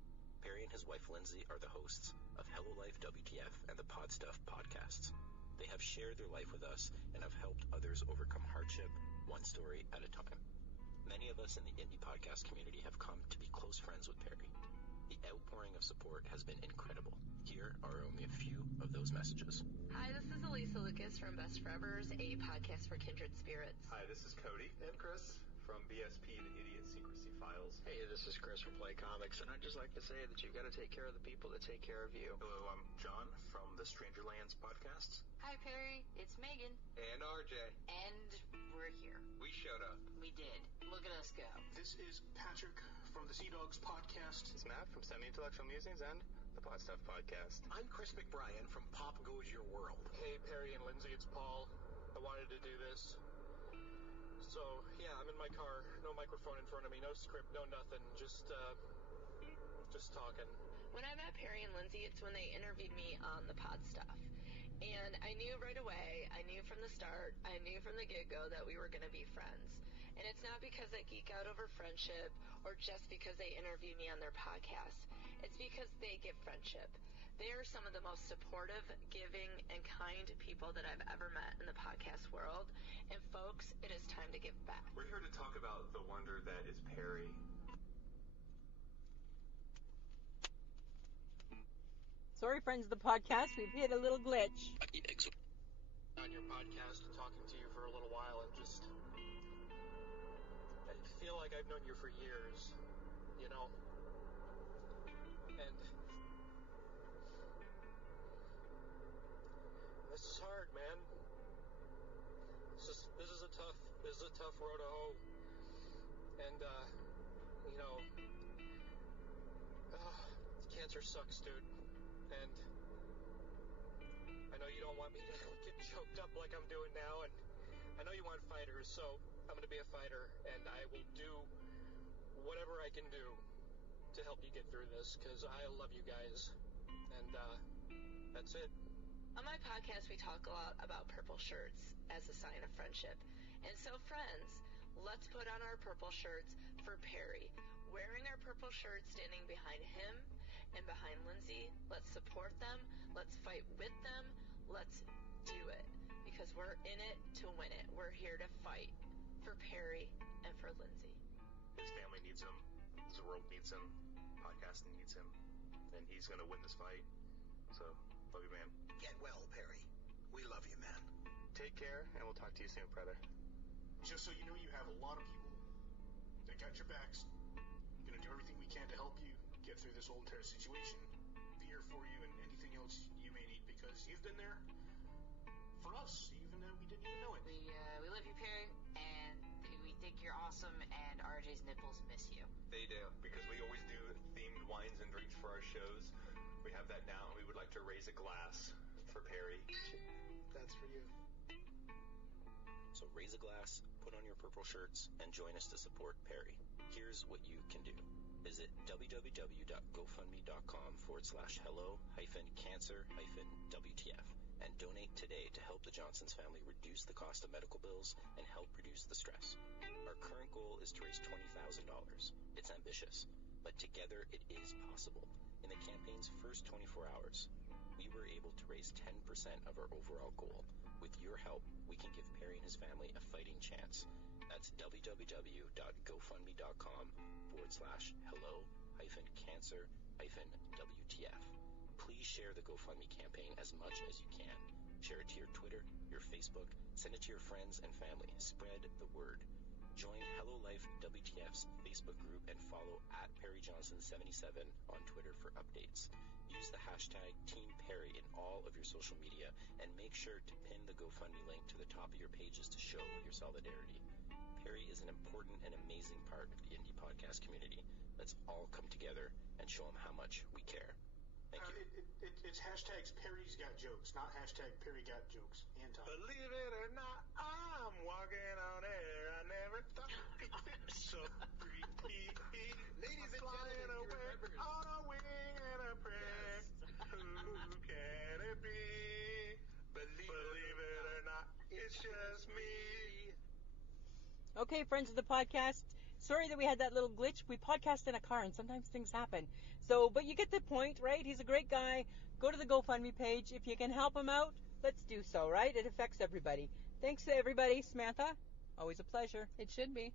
Perry and his wife Lindsay are the hosts of Hello Life WTF and the Pod Stuff podcasts. They have shared their life with us and have helped others overcome hardship, one story at a time. Many of us in the indie podcast community have come to be close friends with Perry. The outpouring of support has been incredible. Here are only a few of those messages. Hi, this is Elisa Lucas from Best Forevers, a podcast for kindred spirits. Hi, this is Cody and Chris from BSP to Idiot Secrecy Files. Hey, this is Chris from Play Comics, and I'd just like to say that you've got to take care of the people that take care of you. Hello, I'm John from the Strangerlands podcast. Hi, Perry. It's Megan. And RJ. And we're here. We showed up. We did. Look at us go. This is Patrick from the Sea Dogs podcast. It's Matt from Semi-Intellectual Musings and the Pod Stuff podcast. I'm Chris McBrien from Pop Goes Your World. Hey, Perry and Lindsay, it's Paul. I wanted to do this. So, yeah, I'm in my car. No microphone in front of me, no script, no nothing. Just talking. When I met Perry and Lindsay, it's when they interviewed me on the Pod Stuff. And I knew right away, I knew from the start, I knew from the get-go that we were going to be friends. And it's not because I geek out over friendship or just because they interview me on their podcast. It's because they give friendship. They are some of the most supportive, giving, and kind people that I've ever met in the podcast world. And folks, it is time to give back. We're here to talk about the wonder that is Perry. Sorry, friends of the podcast, we've hit a little glitch. On your podcast, talking to you for a little while, and just, I feel like I've known you for years, you know? And this is hard, man. This is a tough road to hoe. And, you know, cancer sucks, dude. And I know you don't want me to get choked up like I'm doing now, and I know you want fighters, so I'm going to be a fighter, and I will do whatever I can do to help you get through this, because I love you guys, and that's it. On my podcast, we talk a lot about purple shirts as a sign of friendship. And so, friends, let's put on our purple shirts for Perry. Wearing our purple shirts, standing behind him and behind Lindsay. Let's support them. Let's fight with them. Let's do it. Because we're in it to win it. We're here to fight for Perry and for Lindsay. His family needs him. The world needs him. Podcasting needs him. And he's going to win this fight. So, love you, man. Get well, Perry. We love you, man. Take care, and we'll talk to you soon, brother. Just so you know, you have a lot of people that got your backs. We're going to do everything we can to help you get through this whole entire situation. Be here for you and anything else you may need, because you've been there for us, even though we didn't even know it. We love you, Perry, and we think you're awesome, and RJ's nipples miss you. They do, because we always do themed wines and drinks for our shows. We have that now, and we would like to raise a glass for Perry. That's for you. So raise a glass, put on your purple shirts, and join us to support Perry. Here's what you can do. Visit www.gofundme.com/hello-cancer-WTF and donate today to help the Johnsons family reduce the cost of medical bills and help reduce the stress. Our current goal is to raise $20,000. It's ambitious, but together it is possible. In the campaign's first 24 hours, we were able to raise 10% of our overall goal. With your help, we can give Perry and his family a fighting chance. That's www.gofundme.com/hello-cancer-WTF. Please share the GoFundMe campaign as much as you can. Share it to your Twitter, your Facebook, send it to your friends and family. Spread the word. Join Hello Life WTF's Facebook group and follow @PerryJohnson77 on Twitter for updates. Use the hashtag #TeamPerry in all of your social media and make sure to pin the GoFundMe link to the top of your pages to show your solidarity. Perry is an important and amazing part of the indie podcast community. Let's all come together and show him how much we care. Thank you. It's hashtags Perry's Got Jokes, not hashtag Perry Got Jokes. Anti. Believe it or not, I'm walking on air. I never thought it could be so free. Ladies and Flying gentlemen, if you away remember his- on a wing and a prayer. Who can it be? Believe it or not, it's just me. Okay, friends of the podcast, sorry that we had that little glitch. We podcast in a car, and sometimes things happen. So, but you get the point, right? He's a great guy. Go to the GoFundMe page. If you can help him out, let's do so, right? It affects everybody. Thanks to everybody. Samantha, always a pleasure. It should be.